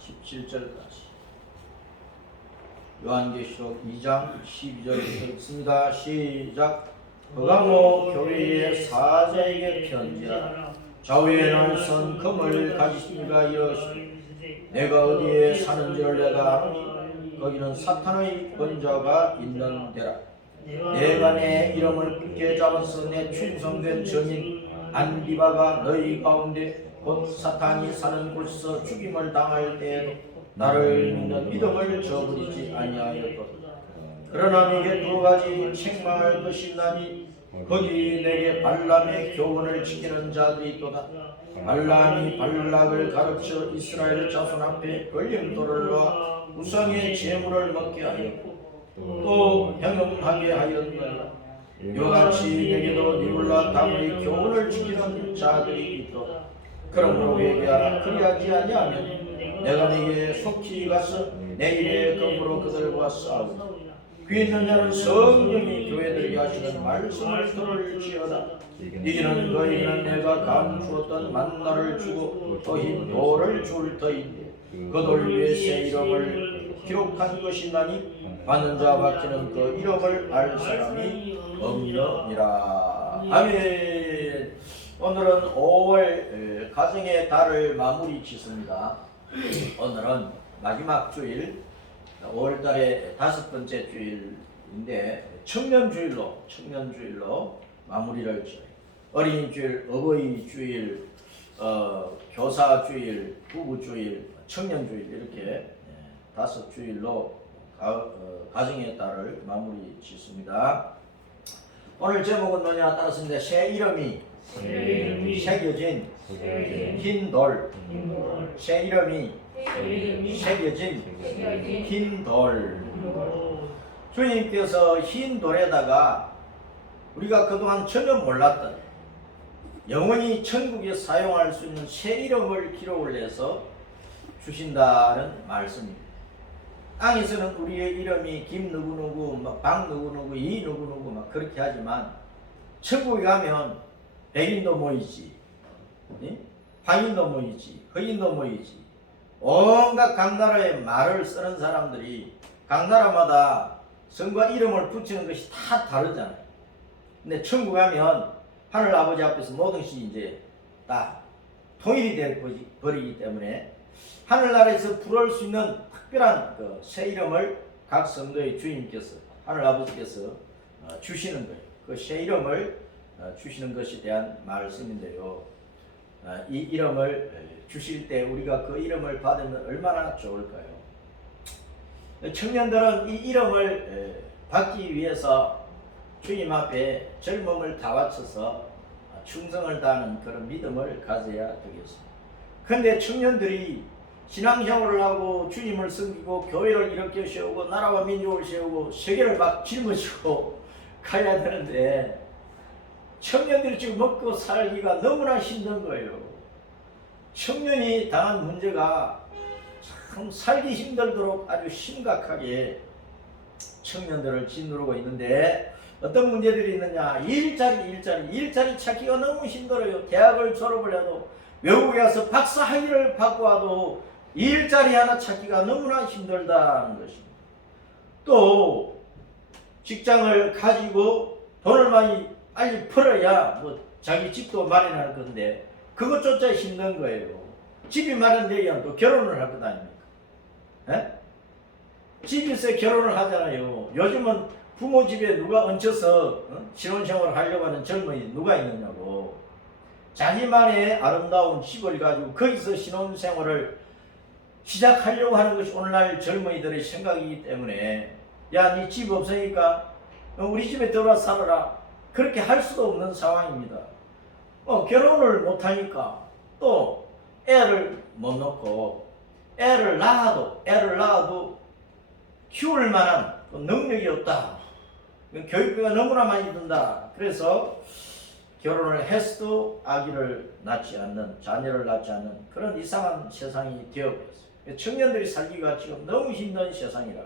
17절까지. 요한계시록 2장 12절부터 읽습니다. 시작. 버가모 교회의 사자에게 편지하라. 좌우에 선 금을 가지신 이가 이르시되 내가 어디에 사는지를 내가 아노니 거기는 사탄의 권자가 있는 데라. 내가 내 이름을 굳게 잡아서 내 충성된 증인 안디바가 너희 가운데 곧 사탄이 사는 곳에서 죽임을 당할 때에도 나를 믿는 믿음을 저버리지 아니하였거든. 그러나 내게 두 가지 책망할 것이 있나니 거기 내게 발람의 교훈을 지키는 자들이 있도다. 발람이 발락을 가르쳐 이스라엘 자손 앞에 걸림돌을 놓아 우상의 제물을 먹게 하였고 또 행음하게 하였느니라. 이같이 내게도 니불라 다물이 교훈을 지키는 자들이 있도다. 그러므로 회개하라. 그리하지 아니하면 내가 네게 속히 가서 내 일의 검으로 그들과 싸우리라. 귀 있는 자는 성령이 교회들에게 하시는 말씀을 들을지어다. 이기는 너희는 내가 감추었던 만나를 주고 더히 돌을 줄 터인데 그 돌 위에 새 이름을 기록한 것이나니 받는 자 받기는 그 이름을 알 사람이 없느니라. 아멘. 오늘은 5월 가정의 달을 마무리 짓습니다. 오늘은 마지막 주일, 5월달의 5번째 주일인데 청년주일로 마무리를 지어요. 어린이주일, 어버이주일, 교사주일, 부부주일, 청년주일 이렇게 5주일로 가정의 달을 마무리 짓습니다. 오늘 제목은 뭐냐 따랐습니다. 새 이름이 새겨진 흰 돌. 새 이름이 새겨진 흰 돌. 주님께서 흰 돌에다가 우리가 그동안 전혀 몰랐던 영원히 천국에 사용할 수 있는 새 이름을 기록을 해서 주신다는 말씀입니다. 땅에서는 우리의 이름이 김 누구누구, 박 누구누구, 이 누구누구 막 그렇게 하지만 천국에 가면 백인도 모이지, 황인도 모이지, 흑인도 모이지, 온갖 각 나라의 말을 쓰는 사람들이 각 나라마다 성과 이름을 붙이는 것이 다 다르잖아요. 근데 천국 가면 하늘 아버지 앞에서 모든 것이 이제 다 통일이 돼 버리기 때문에 하늘나라에서 부를 수 있는 특별한 그 새 이름을 각 성도의 주님께서 하늘 아버지께서 주시는 거예요. 그 새 이름을 주시는 것에 대한 말씀인데요. 이 이름을 주실 때 우리가 그 이름을 받으면 얼마나 좋을까요? 청년들은 이 이름을 받기 위해서 주님 앞에 젊음을 다 바쳐서 충성을 다하는 그런 믿음을 가져야 되겠습니다. 그런데 청년들이 신앙생활을 하고 주님을 섬기고 교회를 일으켜 세우고 나라와 민족을 세우고 세계를 막 짊어지고 가야 되는데 청년들이 지금 먹고 살기가 너무나 힘든 거예요. 청년이 당한 문제가 참 살기 힘들도록 아주 심각하게 청년들을 짓누르고 있는데 어떤 문제들이 있느냐. 일자리 찾기가 너무 힘들어요. 대학을 졸업을 해도 외국에 가서 박사 학위를 받고 와도 일자리 하나 찾기가 너무나 힘들다는 것입니다. 또 직장을 가지고 돈을 많이 빨리 벌어야 뭐 자기 집도 마련할 건데 그것조차 힘든 거예요. 집이 마련되면 또 결혼을 할 것 아닙니까? 에? 집이 있어야 결혼을 하잖아요. 요즘은 부모 집에 누가 얹혀서 신혼생활을 하려고 하는 젊은이 누가 있느냐고. 자기만의 아름다운 집을 가지고 거기서 신혼생활을 시작하려고 하는 것이 오늘날 젊은이들의 생각이기 때문에 야, 네 집 없으니까 우리 집에 들어와 살아라. 그렇게 할 수도 없는 상황입니다. 결혼을 못하니까 또 애를 못 낳고 애를 낳아도 키울 만한 능력이 없다. 교육비가 너무나 많이 든다. 그래서 결혼을 했어도 아기를 낳지 않는, 자녀를 낳지 않는 그런 이상한 세상이 되어버렸어요. 청년들이 살기가 지금 너무 힘든 세상이라.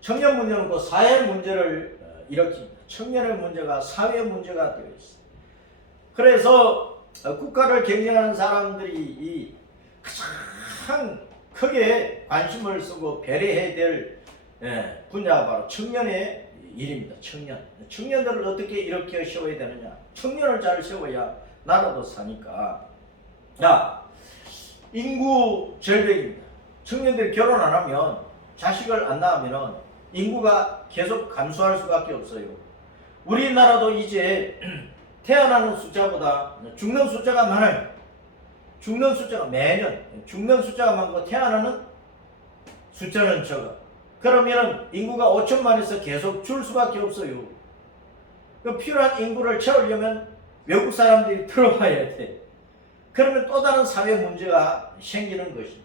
청년 문제는 그 사회 문제를 일으킵니다. 청년의 문제가 사회 문제가 되어 있어요. 그래서 국가를 경영하는 사람들이 이 가장 크게 관심을 쓰고 배려해야 될 분야가 바로 청년의 일입니다. 청년들을 어떻게 이렇게 세워야 되느냐. 청년을 잘 세워야 나라도 사니까. 자, 인구 절벽입니다. 청년들이 결혼 안 하면, 자식을 안 낳으면 인구가 계속 감소할 수밖에 없어요. 우리나라도 이제 태어나는 숫자보다 죽는 숫자가 많아요. 죽는 숫자가 매년 죽는 숫자가 많고 태어나는 숫자는 적어. 그러면 인구가 5천만에서 계속 줄 수밖에 없어요. 그 필요한 인구를 채우려면 외국 사람들이 들어와야 돼. 그러면 또 다른 사회 문제가 생기는 것입니다.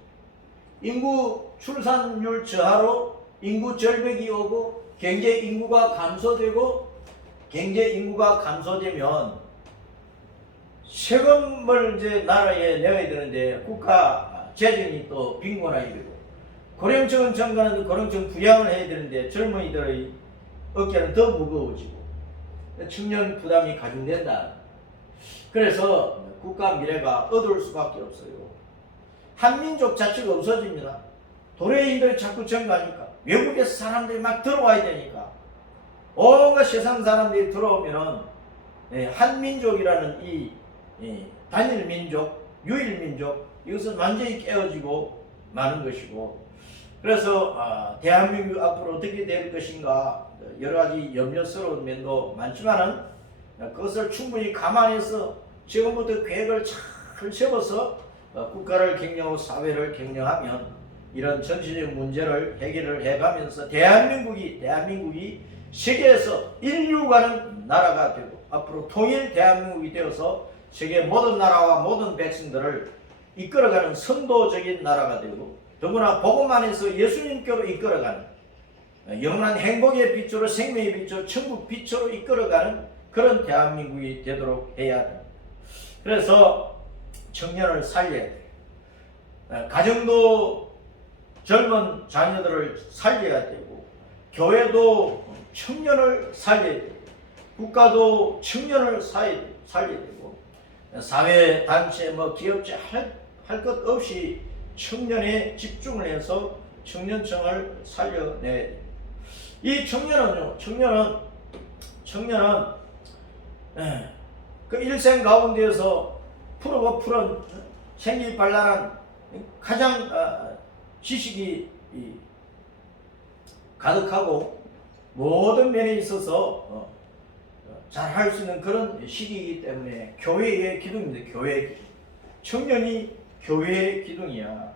인구 출산율 저하로 인구 절벽이 오고 경제 인구가 감소되고, 경제 인구가 감소되면 세금을 이제 나라에 내야 되는데 국가 재정이 또 빈곤하게 되고, 고령층은 증가하는데 고령층 부양을 해야 되는데 젊은이들의 어깨는 더 무거워지고 청년 부담이 가중된다. 그래서 국가 미래가 어두울 수밖에 없어요. 한민족 자체가 없어집니다. 도래인들이 자꾸 증가하니까, 외국에서 사람들이 막 들어와야 되니까, 온갖 세상 사람들이 들어오면은 한민족이라는 이 단일 민족, 유일 민족, 이것은 완전히 깨어지고 마는 것이고, 그래서 대한민국 앞으로 어떻게 될 것인가 여러 가지 염려스러운 면도 많지만은 그것을 충분히 감안해서 지금부터 계획을 잘 세워서 국가를 경영하고 사회를 경영하면 이런 전체적 문제를 해결을 해가면서 대한민국이 세계에서 인류 가는 나라가 되고, 앞으로 통일 대한민국이 되어서 세계 모든 나라와 모든 백성들을 이끌어가는 선도적인 나라가 되고, 더구나 복음 안에서 예수님께로 이끌어가는 영원한 행복의 빛으로, 생명의 빛으로, 천국 빛으로 이끌어가는 그런 대한민국이 되도록 해야 됩니다. 그래서 청년을 살려야 돼요. 가정도 젊은 자녀들을 살려야 되고, 교회도 청년을 살려야 되고, 국가도 청년을 살려야 되고, 사회, 단체, 기업체 할 것 없이 청년에 집중을 해서 청년층을 살려내야 돼요. 이 청년은 그 일생 가운데에서 푸르고 푸른 생기발랄한 가장 지식이 가득하고 모든 면에 있어서 잘 할 수 있는 그런 시기이기 때문에 교회의 기둥입니다. 교회의 기둥. 청년이 교회의 기둥이야.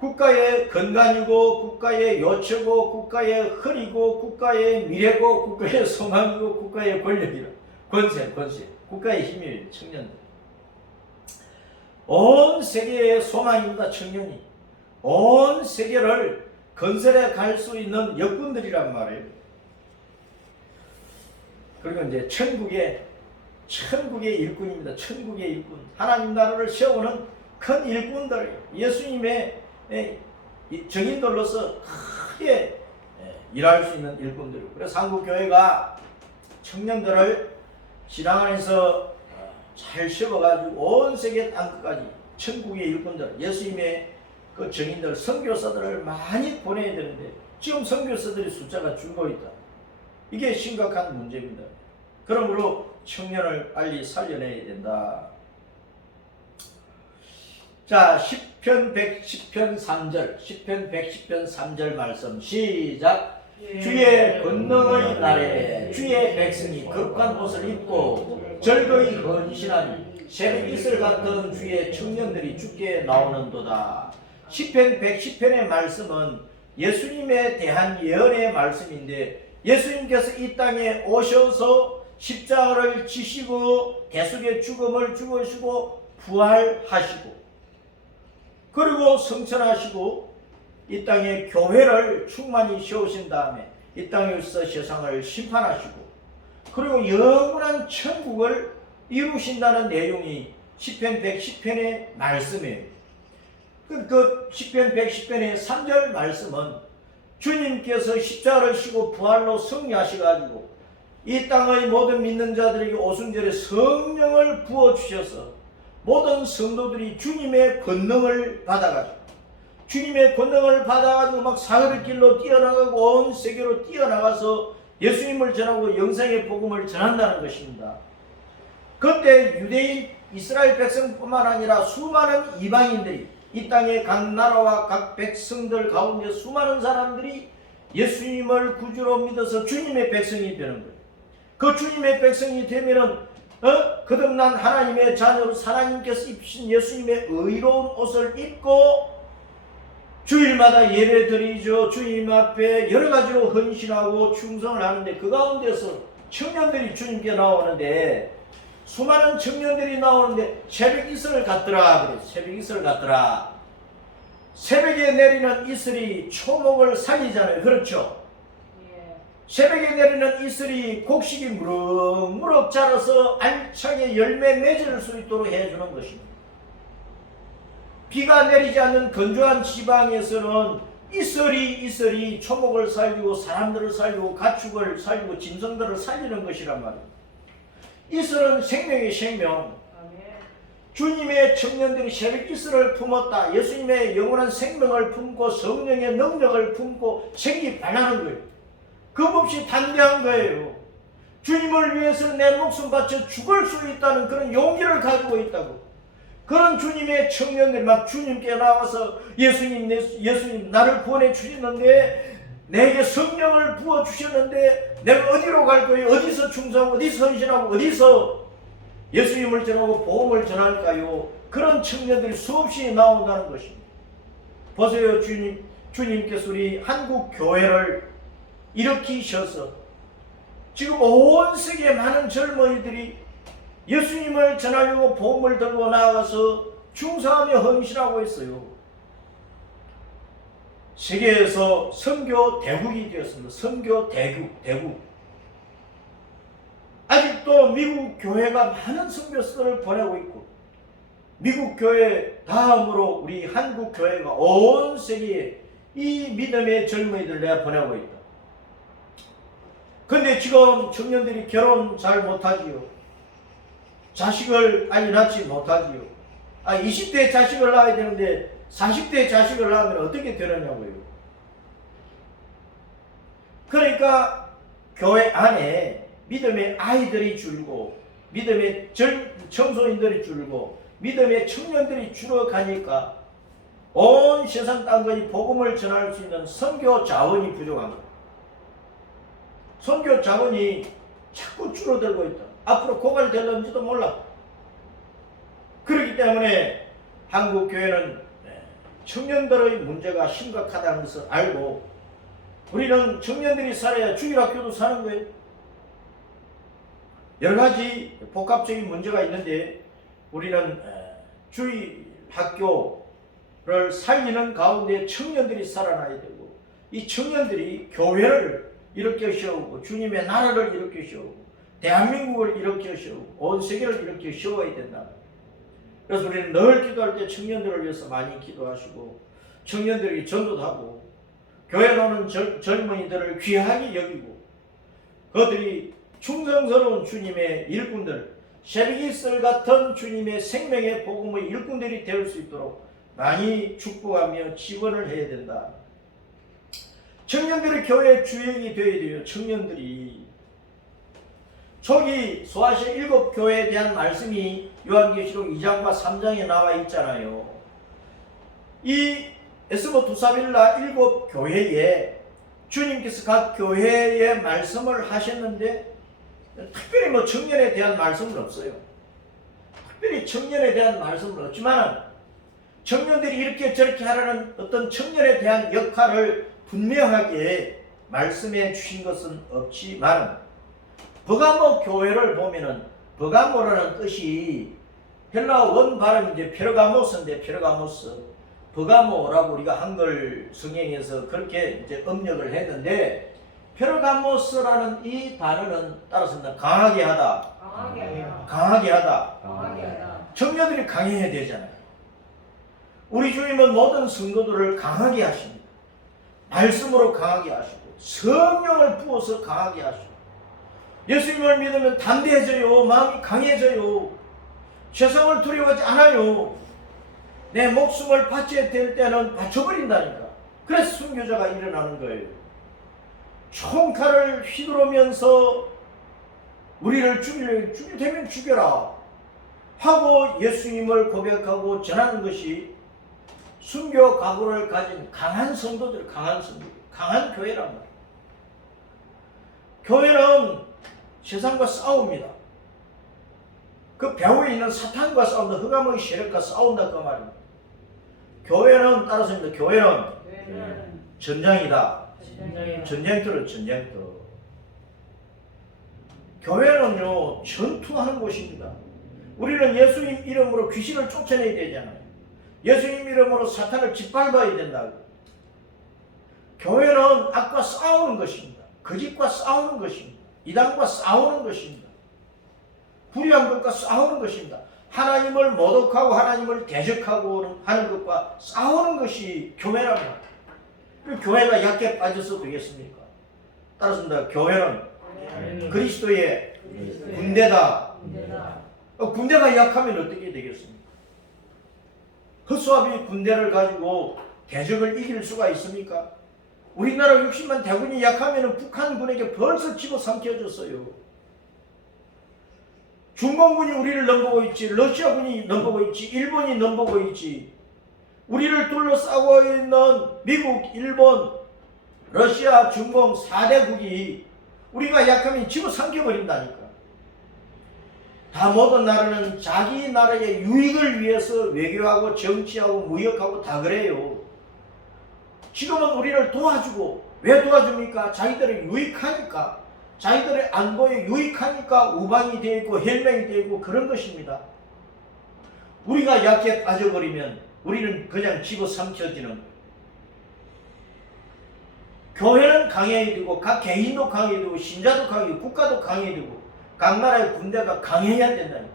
국가의 건강이고, 국가의 요체고, 국가의 허리고, 국가의 미래고, 국가의 소망이고, 국가의 권력이라. 권세. 국가의 힘이에요, 청년들. 온 세계의 소망입니다, 청년이. 온 세계를 건설해 갈 수 있는 역군들이란 말이에요. 그리고 이제 천국의 일꾼입니다. 천국의 일꾼. 하나님 나라를 세우는 큰 일꾼들, 예수님의 정인들로서 크게 일할 수 있는 일꾼들. 그래서 한국교회가 청년들을 신앙 안에서 잘 세워가지고 온 세계 땅끝까지 천국의 일꾼들, 예수님의 그 정인들, 선교사들을 많이 보내야 되는데 지금 선교사들의 숫자가 줄고 있다. 이게 심각한 문제입니다. 그러므로 청년을 빨리 살려내야 된다. 자, 10편 110편 3절 말씀 시작. 주의 권능의 날에 주의 백성이 극한 옷을 입고 절거히 헌신하니 새벽 이슬 같은 주의 청년들이 주께 나오는도다. 10편 110편의 말씀은 예수님에 대한 예언의 말씀인데, 예수님께서 이 땅에 오셔서 십자가를 지시고 대속의 죽음을 죽으시고 부활하시고, 그리고 성천하시고 이 땅에 교회를 충만히 세우신 다음에 이 땅에서 세상을 심판하시고, 그리고 영원한 천국을 이루신다는 내용이 10편 110편의 말씀이에요. 그 10편 110편의 3절 말씀은 주님께서 십자가를 지고 부활로 승리하셔가지고 이 땅의 모든 믿는 자들에게 오순절에 성령을 부어주셔서 모든 성도들이 주님의 권능을 받아가지고 막 사거리 길로 뛰어나가고 온 세계로 뛰어나가서 예수님을 전하고 영생의 복음을 전한다는 것입니다. 그때 유대인 이스라엘 백성뿐만 아니라 수많은 이방인들이 이 땅의 각 나라와 각 백성들 가운데 수많은 사람들이 예수님을 구주로 믿어서 주님의 백성이 되는 거예요. 그 주님의 백성이 되면은 거듭난 하나님의 자녀로 하나님께서 입히신 예수님의 의로운 옷을 입고 주일마다 예배드리죠. 주님 앞에 여러 가지로 헌신하고 충성을 하는데 그 가운데서 청년들이 주님께 나오는데 수많은 청년들이 나오는데 새벽 이슬을 갖더라 그래. 새벽 이슬을 갖더라. 새벽에 내리는 이슬이 초목을 살리잖아요. 그렇죠? 예. 새벽에 내리는 이슬이 곡식이 무럭무럭 자라서 알차게 열매 맺을 수 있도록 해주는 것입니다. 비가 내리지 않는 건조한 지방에서는 이슬이 초목을 살리고 사람들을 살리고 가축을 살리고 짐승들을 살리는 것이란 말이에요. 이슬은 생명의 생명. 주님의 청년들이 새벽 이슬을 품었다. 예수님의 영원한 생명을 품고 성령의 능력을 품고 생기 발하는 거예요. 겁없이 담대한 거예요. 주님을 위해서 내 목숨 바쳐 죽을 수 있다는 그런 용기를 가지고 있다고. 그런 주님의 청년들이 막 주님께 나와서 예수님 나를 구원해 주셨는데 내게 성령을 부어 주셨는데 내가 어디로 갈 거예요? 어디서 충성하고 어디서 헌신하고 어디서 예수님을 전하고 복음을 전할까요? 그런 청년들이 수없이 나온다는 것입니다. 보세요. 주님께서 우리 한국 교회를 일으키셔서 지금 온 세계에 많은 젊은이들이 예수님을 전하려고 복음을 들고 나아가서 충성하며 헌신하고 있어요. 세계에서 선교 대국이 되었습니다. 선교 대국. 아직도 미국 교회가 많은 선교사들을 보내고 있고 미국 교회 다음으로 우리 한국 교회가 온 세계에 이 믿음의 젊은이들 내가 보내고 있다. 근데 지금 청년들이 결혼 잘 못하지요. 자식을 아니 낳지 못하지요. 20대 자식을 낳아야 되는데 40대 자식을 낳으면 어떻게 되느냐고요. 그러니까 교회 안에 믿음의 아이들이 줄고 믿음의 청소년들이 줄고 믿음의 청년들이 줄어가니까 온 세상 땅까지 복음을 전할 수 있는 선교 자원이 부족한 거예요. 선교 자원이 자꾸 줄어들고 있다. 앞으로 고갈될는지도 몰라. 그렇기 때문에 한국 교회는 청년들의 문제가 심각하다는 것을 알고 우리는 청년들이 살아야 주일학교도 사는 거예요. 여러 가지 복합적인 문제가 있는데 우리는 주일학교를 살리는 가운데 청년들이 살아나야 되고 이 청년들이 교회를 일으켜 세우고 주님의 나라를 일으켜 세우고 대한민국을 일으켜 세우고 온 세계를 일으켜 세워야 된다. 그래서 우리는 늘 기도할 때 청년들을 위해서 많이 기도하시고 청년들이 전도도 하고 교회 나오는 젊은이들을 귀하게 여기고 그들이 충성스러운 주님의 일꾼들, 새벽이슬 같은 주님의 생명의 복음의 일꾼들이 될 수 있도록 많이 축복하며 지원을 해야 된다. 청년들이 교회의 주역이 되어야 돼요. 청년들이. 초기 소아시아 7교회에 대한 말씀이 요한계시록 2장과 3장에 나와 있잖아요. 이 에스보 두사빌라 7교회에 주님께서 각 교회에 말씀을 하셨는데 특별히 청년에 대한 말씀은 없어요. 특별히 청년에 대한 말씀은 없지만 청년들이 이렇게 저렇게 하라는 어떤 청년에 대한 역할을 분명하게 말씀해 주신 것은 없지만 버가모 교회를 보면은 버가모라는 뜻이 헬라어 원 발음이 이제 페르가모스인데 페르가모스 버가모라고 우리가 한글 성경에서 그렇게 이제 음력을 했는데 페르가모스라는 이 단어는 따라서 강하게 하다. 강하게 하다. 청년들이 강해야 되잖아요. 우리 주님은 모든 성도들을 강하게 하십니다. 말씀으로 강하게 하시고 성령을 부어서 강하게 하시고 예수님을 믿으면 담대해져요. 마음이 강해져요. 세상을 두려워하지 않아요. 내 목숨을 바쳐야 될 때는 바쳐버린다니까. 그래서 순교자가 일어나는 거예요. 총칼을 휘두르면서 우리를 죽이려면 죽여라 하고 예수님을 고백하고 전하는 것이 순교 각오를 가진 강한 성도들, 강한 교회란 말이에요. 교회는 세상과 싸웁니다. 그 배후에 있는 사탄과 싸운다, 흑암의 세력과 싸운다 그 말입니다. 교회는 따라서입니다. 교회는 전장이다. 전쟁터로 전쟁터. 교회는요 전투하는 곳입니다. 우리는 예수님 이름으로 귀신을 쫓아내야 되잖아요. 예수님 이름으로 사탄을 짓밟아야 된다고. 교회는 악과 싸우는 것입니다. 거짓과 싸우는 것입니다. 이단과 싸우는 것입니다. 불의한 것과 싸우는 것입니다. 하나님을 모독하고 하나님을 대적하고 하는 것과 싸우는 것이 교회랍니다. 교회가 약해 빠져서 되겠습니까? 따라서 교회는 그리스도의 군대다. 군대가 약하면 어떻게 되겠습니까? 허수아비 군대를 가지고 대적을 이길 수가 있습니까? 우리나라 60만 대군이 약하면 북한군에게 벌써 집어삼켜졌어요. 중공군이 우리를 넘보고 있지, 러시아군이 넘보고 있지, 일본이 넘보고 있지. 우리를 둘러싸고 있는 미국, 일본, 러시아, 중공 4대국이 우리가 약하면 집어삼켜버린다니까. 다 모든 나라는 자기 나라의 유익을 위해서 외교하고 정치하고 무역하고 다 그래요. 지금은 우리를 도와주고, 왜 도와줍니까? 자기들이 유익하니까, 자기들의 안보에 유익하니까 우방이 되어 있고 혈맹이 되어 있고 그런 것입니다. 우리가 약해 빠져버리면 우리는 그냥 집어삼켜지는 거예요. 교회는 강해야 되고 각 개인도 강해야 되고 신자도 강해야 되고 국가도 강해야 되고 각 나라의 군대가 강해야 된다니까.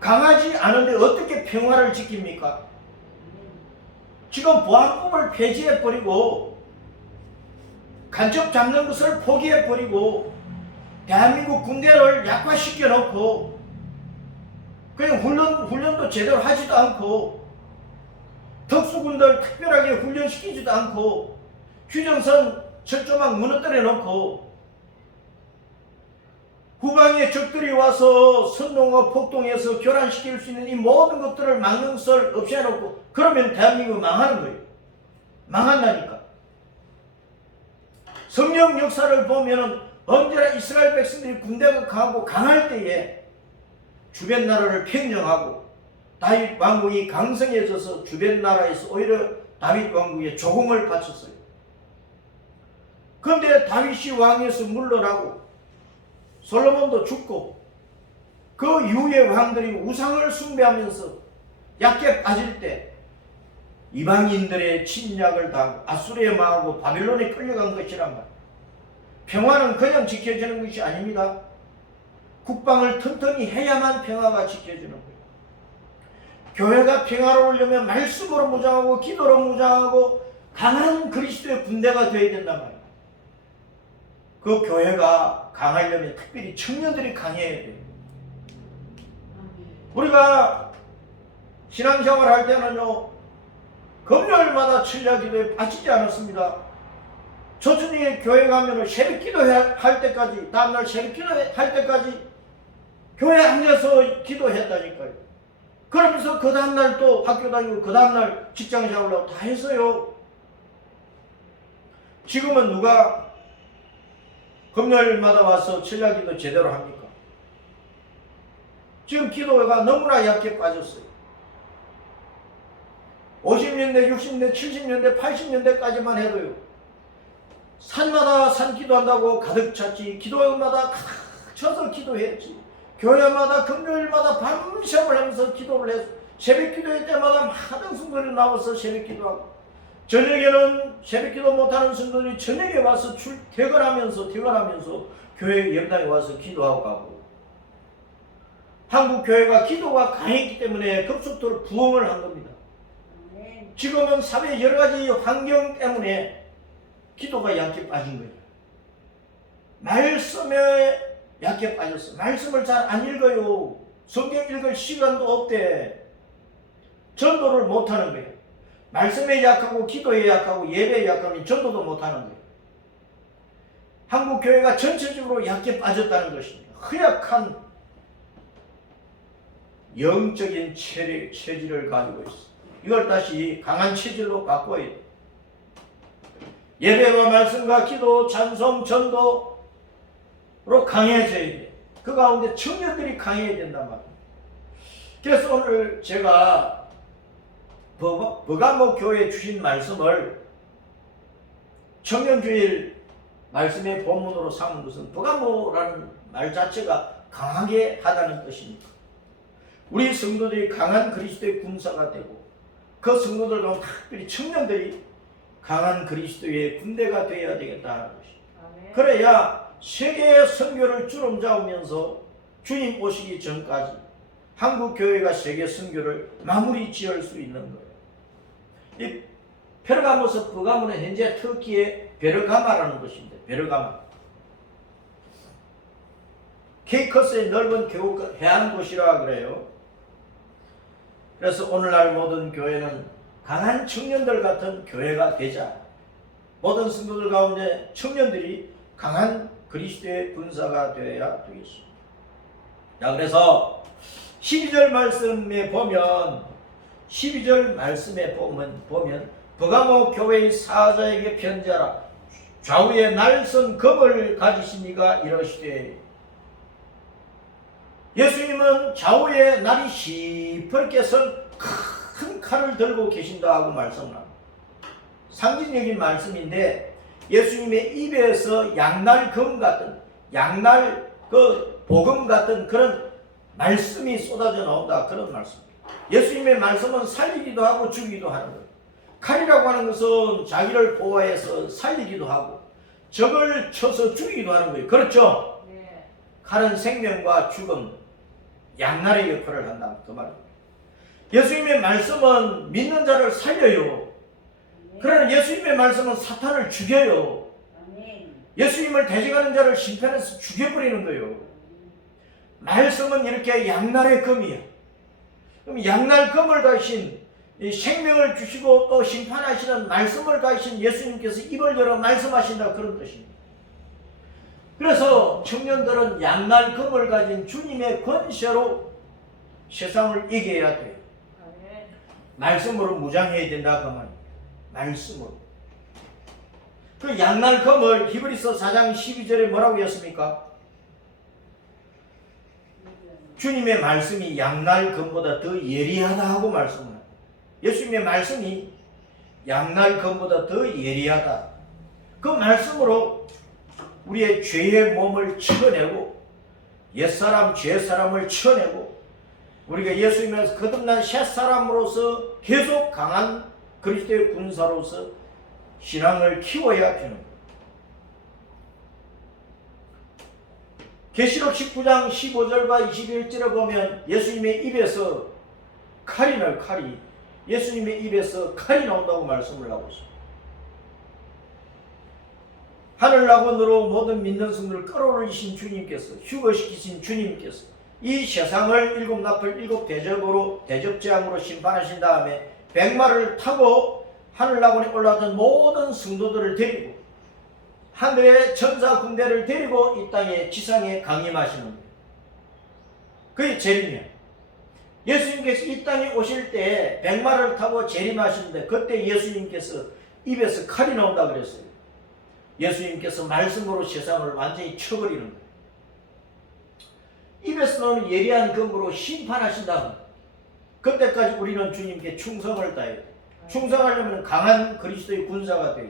강하지 않은데 어떻게 평화를 지킵니까? 지금 보안법을 폐지해버리고 간첩 잡는 것을 포기해버리고 대한민국 군대를 약화시켜 놓고 그냥 훈련도 제대로 하지도 않고 특수군들 특별하게 훈련시키지도 않고 휴전선 철조망 무너뜨려 놓고 후방에 적들이 와서 선동과 폭동해서 교란시킬 수 있는 이 모든 것들을 막는 것을 없애놓고 그러면 대한민국이 망하는 거예요. 망한다니까. 성령 역사를 보면은 언제나 이스라엘 백성들이 군대가 강하고 강할 때에 주변 나라를 평정하고 다윗 왕국이 강성해져서 주변 나라에서 오히려 다윗 왕국에 조공을 바쳤어요. 그런데 다윗이 왕에서 물러나고 솔로몬도 죽고 그 이후의 왕들이 우상을 숭배하면서 약해 빠질 때 이방인들의 침략을 당하고 아수르에 망하고 바빌론에 끌려간 것이란 말이에요. 평화는 그냥 지켜지는 것이 아닙니다. 국방을 튼튼히 해야만 평화가 지켜지는 거예요. 교회가 평화로우려면 말씀으로 무장하고 기도로 무장하고 강한 그리스도의 군대가 되어야 된단 말이에요. 그 교회가 강하려면 특별히 청년들이 강해야 돼요. 우리가 신앙생활 할 때는요 금요일마다 천야기도에 빠지지 않았습니다. 조준이 교회 가면 새벽기도 할 때까지 다음날 새벽기도 할 때까지 교회에 앉아서 기도했다니까요. 그러면서 그 다음날 또 학교 다니고 그 다음날 직장생활하고 다 했어요. 지금은 누가 금요일마다 와서 천야기도 제대로 합니까? 지금 기도가 너무나 약해 빠졌어요. 50년대, 60년대, 70년대, 80년대까지만 해도요. 산마다 산 기도한다고 가득 찼지. 기도마다 가득 차서 기도했지. 교회마다 금요일마다 밤샘을 하면서 기도를 해서 새벽 기도할 때마다 많은 성도들이 나와서 새벽 기도하고 저녁에는 새벽 기도 못하는 성도들이 저녁에 와서 퇴근하면서 교회 예배당에 와서 기도하고 가고 한국 교회가 기도가 강했기 때문에 급속도로 부흥을 한 겁니다. 지금은 사회의 여러 가지 환경 때문에 기도가 약해 빠진 거예요. 말씀에 약해 빠졌어. 말씀을 잘 안 읽어요. 성경 읽을 시간도 없대. 전도를 못하는 거예요. 말씀에 약하고 기도에 약하고 예배에 약하면 전도도 못하는 거예요. 한국 교회가 전체적으로 약해 빠졌다는 것입니다. 허약한 영적인 체질을 가지고 있어. 이걸 다시 강한 체질로 바꿔야 돼. 예배와 말씀과 기도, 찬송, 전도로 강해져야 돼. 그 가운데 청년들이 강해야 된단 말이에요. 그래서 오늘 제가 버가모 교회에 주신 말씀을 청년주일 말씀의 본문으로 삼은 것은 버가모라는 말 자체가 강하게 하다는 뜻입니다. 우리 성도들이 강한 그리스도의 군사가 되고 그 성도들 가운데 특별히 청년들이 강한 그리스도의 군대가 되어야 되겠다는 것입니다. 그래야 세계의 선교를 주름잡으면서 주님 오시기 전까지 한국 교회가 세계 선교를 마무리 지을 수 있는 거예요. 이 페르가모서 버가모는 현재 터키의 베르가마라는 곳입니다. 베르가마. 케이커스의 넓은 해안 도시라 그래요. 그래서 오늘날 모든 교회는 강한 청년들 같은 교회가 되자. 모든 성도들 가운데 청년들이 강한 그리스도의 군사가 되어야 되겠습니다. 자, 그래서 12절 말씀에 보면 12절 말씀에 보면 버가모 교회의 사자에게 편지하라. 좌우에 날선 검을 가지신 이가 이러시되. 예수님은 좌우에 날이 시퍼렇게 선 큰 칼을 들고 계신다 하고 말씀합니다. 상징적인 말씀인데 예수님의 입에서 양날 검 같은 양날 그 복음 같은 그런 말씀이 쏟아져 나온다, 그런 말씀입니다. 예수님의 말씀은 살리기도 하고 죽이기도 하는 거예요. 칼이라고 하는 것은 자기를 보호해서 살리기도 하고 적을 쳐서 죽이기도 하는 거예요. 그렇죠? 네. 칼은 생명과 죽음, 양날의 역할을 한다, 그 말입니다. 예수님의 말씀은 믿는 자를 살려요. 그러나 예수님의 말씀은 사탄을 죽여요. 예수님을 대적하는 자를 심판해서 죽여버리는 거예요. 말씀은 이렇게 양날의 검이에요. 그럼 양날 검을 가신 생명을 주시고 또 심판하시는 말씀을 가신 예수님께서 입을 열어 말씀하신다, 그런 뜻입니다. 그래서 청년들은 양날 검을 가진 주님의 권세로 세상을 이겨야 돼요. 말씀으로 무장해야 된다, 그 말입니다. 말씀으로. 그 양날 검을 히브리서 4장 12절에 뭐라고 했습니까? 주님의 말씀이 양날 검보다 더 예리하다 하고 말씀합니다. 예수님의 말씀이 양날 검보다 더 예리하다. 그 말씀으로 우리의 죄의 몸을 쳐내고 옛사람 죄사람을 쳐내고 우리가 예수님에서 거듭난 새사람으로서 계속 강한 그리스도의 군사로서 신앙을 키워야 되는 거예요. 계시록 19장 15절과 21절에 보면 예수님의 입에서 칼이 나요. 칼이. 예수님의 입에서 칼이 나온다고 말씀을 하고 있습니다. 하늘나곤으로 모든 믿는 성도를 끌어올리신 주님께서, 휴거시키신 주님께서 이 세상을 일곱 나팔 일곱 대접으로 대접재앙으로 심판하신 다음에 백마를 타고 하늘나곤에 올라왔던 모든 성도들을 데리고 하늘의 천사 군대를 데리고 이 땅에 지상에 강림하시는 거예요. 그게 재림이에요. 예수님께서 이 땅에 오실 때 백마를 타고 재림하시는데 그때 예수님께서 입에서 칼이 나온다 그랬어요. 예수님께서 말씀으로 세상을 완전히 쳐버리는 거예요. 입에서 나오는 예리한 검으로 심판하신다. 그때까지 우리는 주님께 충성을 다해야 돼요. 충성하려면 강한 그리스도의 군사가 돼요.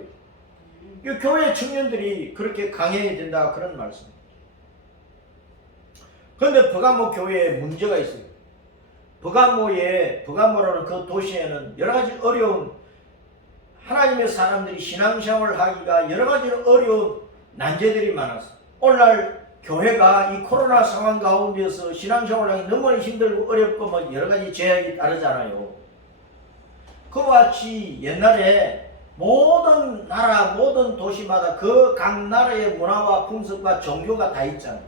이 교회 청년들이 그렇게 강해야 된다, 그런 말씀입니다. 그런데 버가모 교회에 문제가 있어요. 버가모라는 그 도시에는 여러 가지 어려운, 하나님의 사람들이 신앙생활을 하기가 여러 가지 어려운 난제들이 많았어요. 오늘날 교회가 이 코로나 상황 가운데서 신앙생활을 하기 너무 힘들고 어렵고 뭐 여러 가지 제약이 따르잖아요. 그와 같이 옛날에 모든 나라, 모든 도시마다 그 각 나라의 문화와 풍습과 종교가 다 있잖아요.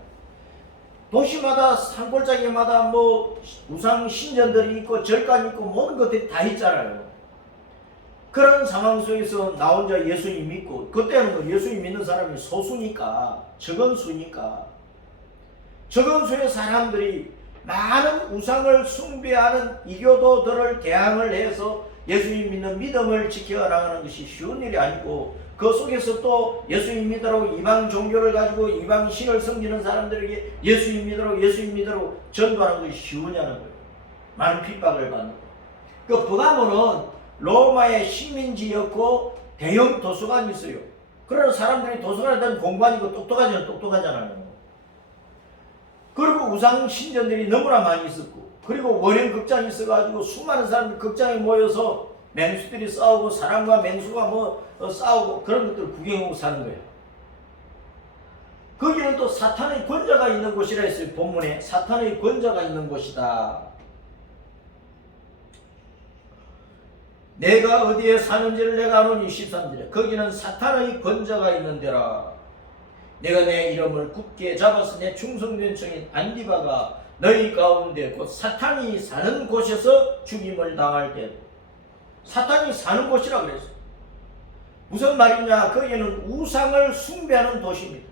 도시마다 산골짜기마다 뭐 우상 신전들이 있고 절간이 있고 모든 것들이 다 있잖아요. 그런 상황 속에서 나 혼자 예수님 믿고, 그때는 뭐 예수님 믿는 사람이 소수니까, 적은 수니까, 적은 수의 사람들이 많은 우상을 숭배하는 이교도들을 대항을 해서 예수님 믿는 믿음을 지켜나가는 것이 쉬운 일이 아니고, 그 속에서 또 예수님 믿으라고 이방 종교를 가지고 이방 신을 섬기는 사람들에게 예수님 믿으라고 전도하는 것이 쉬우냐는 거예요. 많은 핍박을 받는 거예요. 그 버가모는 로마의 식민지였고 대형 도서관이 있어요. 그런 사람들이 도서관에 대한 공부하니까 똑똑하잖아요. 그리고 우상 신전들이 너무나 많이 있었고, 그리고 원형 극장이 있어가지고 수많은 사람들이 극장에 모여서 맹수들이 싸우고 사람과 맹수가 싸우고 그런 것들을 구경하고 사는 거예요. 거기는 또 사탄의 권자가 있는 곳이라 했어요. 본문에 사탄의 권자가 있는 곳이다. 내가 어디에 사는지를 내가 아노니 13절에 거기는 사탄의 권자가 있는 데라. 내가 내 이름을 굳게 잡아서 내 충성된 청인 안디바가 너희 가운데 곧 사탄이 사는 곳에서 죽임을 당할 때, 사탄이 사는 곳이라 그랬어요. 무슨 말이냐? 거기는 우상을 숭배하는 도시입니다.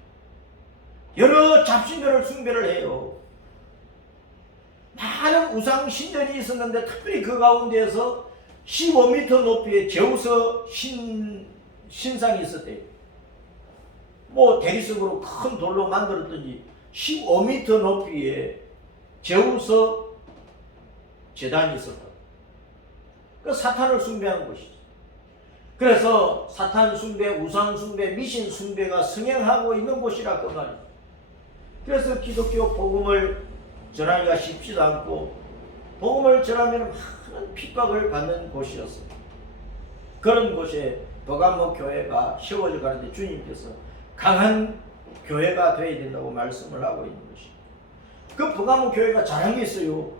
여러 잡신들을 숭배를 해요. 많은 우상 신전이 있었는데 특별히 그 가운데에서 15m 높이의 제우스 신상이 있었대요. 뭐 대리석으로 큰 돌로 만들었든지 15m 높이의 제우스 제단이 있었다. 그 사탄을 숭배하는 곳이죠. 그래서 사탄 숭배, 우상 숭배, 미신 숭배가 성행하고 있는 곳이라 그 말이에요. 그래서 기독교 복음을 전하기가 쉽지도 않고, 복음을 전하면 많은 핍박을 받는 곳이었어요. 그런 곳에 버가모 교회가 세워져 가는데 주님께서 강한 교회가 되어야 된다고 말씀을 하고 있는 것입니다. 그 버가모 교회가 잘한 게 있어요.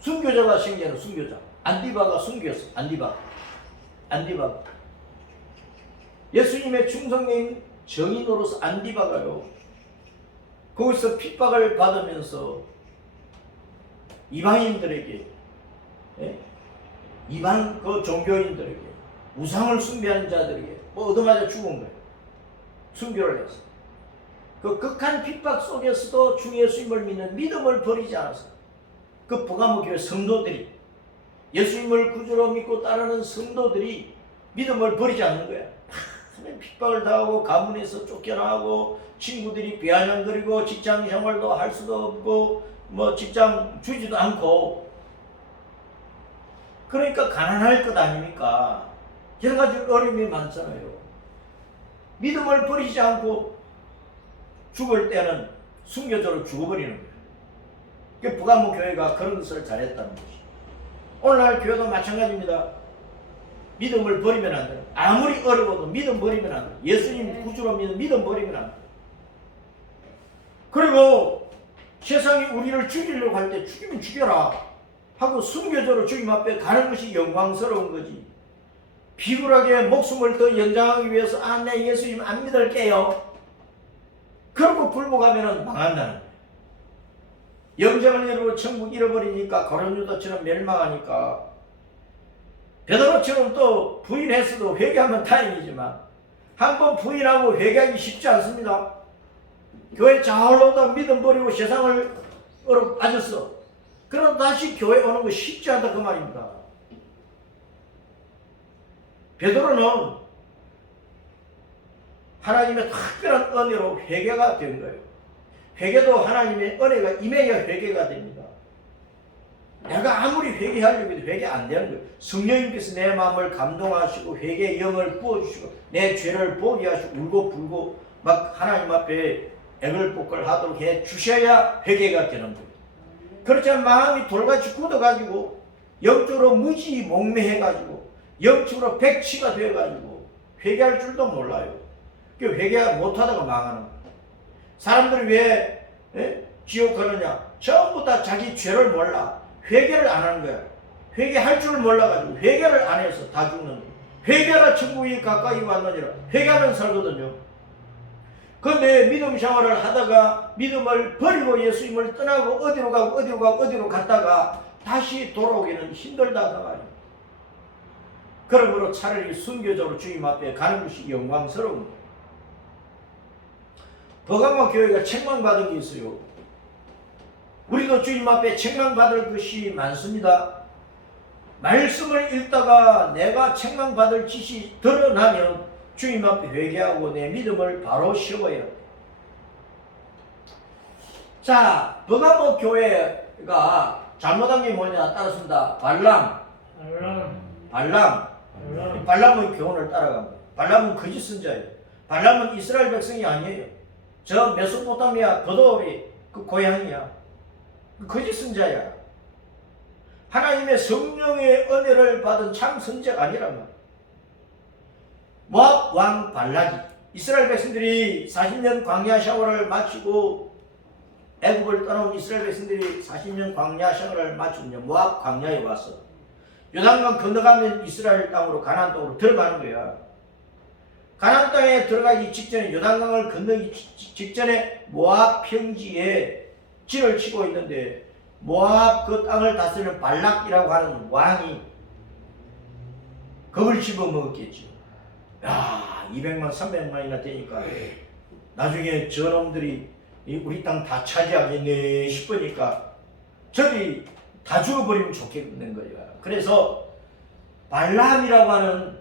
순교자가 생겨는 순교자. 안디바가 순교였어. 안디바. 예수님의 충성된 정인으로서 안디바가요, 거기서 핍박을 받으면서 이방인들에게, 이방 그 종교인들에게, 우상을 숭배하는 자들에게 얻어맞아 죽은 거예요. 순교를 해서. 그 극한 핍박 속에서도 주 예수님을 믿는 믿음을 버리지 않았어요. 그 버가모 교회 성도들이, 예수님을 구주로 믿고 따르는 성도들이 믿음을 버리지 않는 거야. 핍박을 당하고 가문에서 쫓겨나고 친구들이 비아냥거리고 직장 생활도 할 수도 없고 뭐 직장 주지도 않고, 그러니까 가난할 것 아닙니까? 여러 가지 어려움이 많잖아요. 믿음을 버리지 않고 죽을 때는 순교자로 죽어버리는 거예요. 그 버가모 교회가 그런 것을 잘했다는 것이. 오늘날 교회도 마찬가지입니다. 믿음을 버리면 안 돼요. 아무리 어려워도 믿음 버리면 안 돼요. 예수님 구주로 믿음 버리면 안 돼요. 그리고 세상이 우리를 죽이려고 할 때 죽이면 죽여라 하고 순교자로 주님 앞에 가는 것이 영광스러운 거지. 비굴하게 목숨을 더 연장하기 위해서 내 예수님 안 믿을게요, 그러고 굴복하면 망한다는 거예요. 영생을 잃고 천국 잃어버리니까 고린도처럼 멸망하니까 베드로처럼 또 부인했어도 회개하면 다행이지만 한번 부인하고 회개하기 쉽지 않습니다. 교회 잘 오다 믿음 버리고 세상을 빠졌어. 그럼 다시 교회 오는 거 쉽지 않다 그 말입니다. 베드로는 하나님의 특별한 은혜로 회개가 된 거예요. 회개도 하나님의 은혜가 임해야 회개가 됩니다. 내가 아무리 회개하려고 해도 회개 안 되는 거예요. 성령님께서 내 마음을 감동하시고 회개의 영을 부어주시고 내 죄를 보게 하시고 울고 불고 막 하나님 앞에 애걸복걸 하도록 해 주셔야 회개가 되는 거예요. 그렇지 않으면 마음이 돌같이 굳어가지고 영적으로 무지몽매해가지고 영적으로 백치가 되어가지고 회개할 줄도 몰라요. 그 회개 못하다가 망하는 거예요. 사람들이 왜 지옥 가느냐? 전부 다 자기 죄를 몰라. 회개를 안 하는 거야. 회개할 줄 몰라가지고 회개를 안 해서 다 죽는 거야. 회개하라 천국이 가까이 왔느니라. 회개하면 살거든요. 근데 믿음 생활을 하다가 믿음을 버리고 예수님을 떠나고 어디로 가고 어디로 가고 어디로 갔다가 다시 돌아오기는 힘들다 그 말이에요. 그러므로 차라리 순교적으로 주님 앞에 가는 것이 영광스러운 거예요. 버가모 교회가 책망받은 게 있어요. 우리도 주님 앞에 책망받을 것이 많습니다. 말씀을 읽다가 내가 책망받을 짓이 드러나면 주님 앞에 회개하고 내 믿음을 바로 세워야 돼. 자, 버가모 교회가 잘못한 게 뭐냐 따라쓴다. 발람의 교훈을 따라갑니다. 발람은 거짓 선자예요. 발람은 이스라엘 백성이 아니에요. 저 메소포타미아 거도리 그 고향이야. 거짓 선자야. 하나님의 성령의 은혜를 받은 참 선자가 아니란 말이야. 모압 왕 발락이 이스라엘 백성들이 40년 광야 샤워를 마치고 애굽을 떠나온 이스라엘 백성들이 40년 광야 샤워를 마치고 모압 광야에 와서 요단강 건너가면 이스라엘 땅으로 가나안 땅으로 들어가는 거야. 가나안 땅에 들어가기 직전에 요단강을 건너기 직전에 모압 평지에 진을 치고 있는데 모압 그 땅을 다스리는 발락이라고 하는 왕이 겁을 집어먹었겠죠. 야, 200만 300만이나 되니까 나중에 저놈들이 우리 땅 다 차지하겠네 싶으니까 저리 다 죽어버리면 좋겠는 거야. 그래서 발람이라고 하는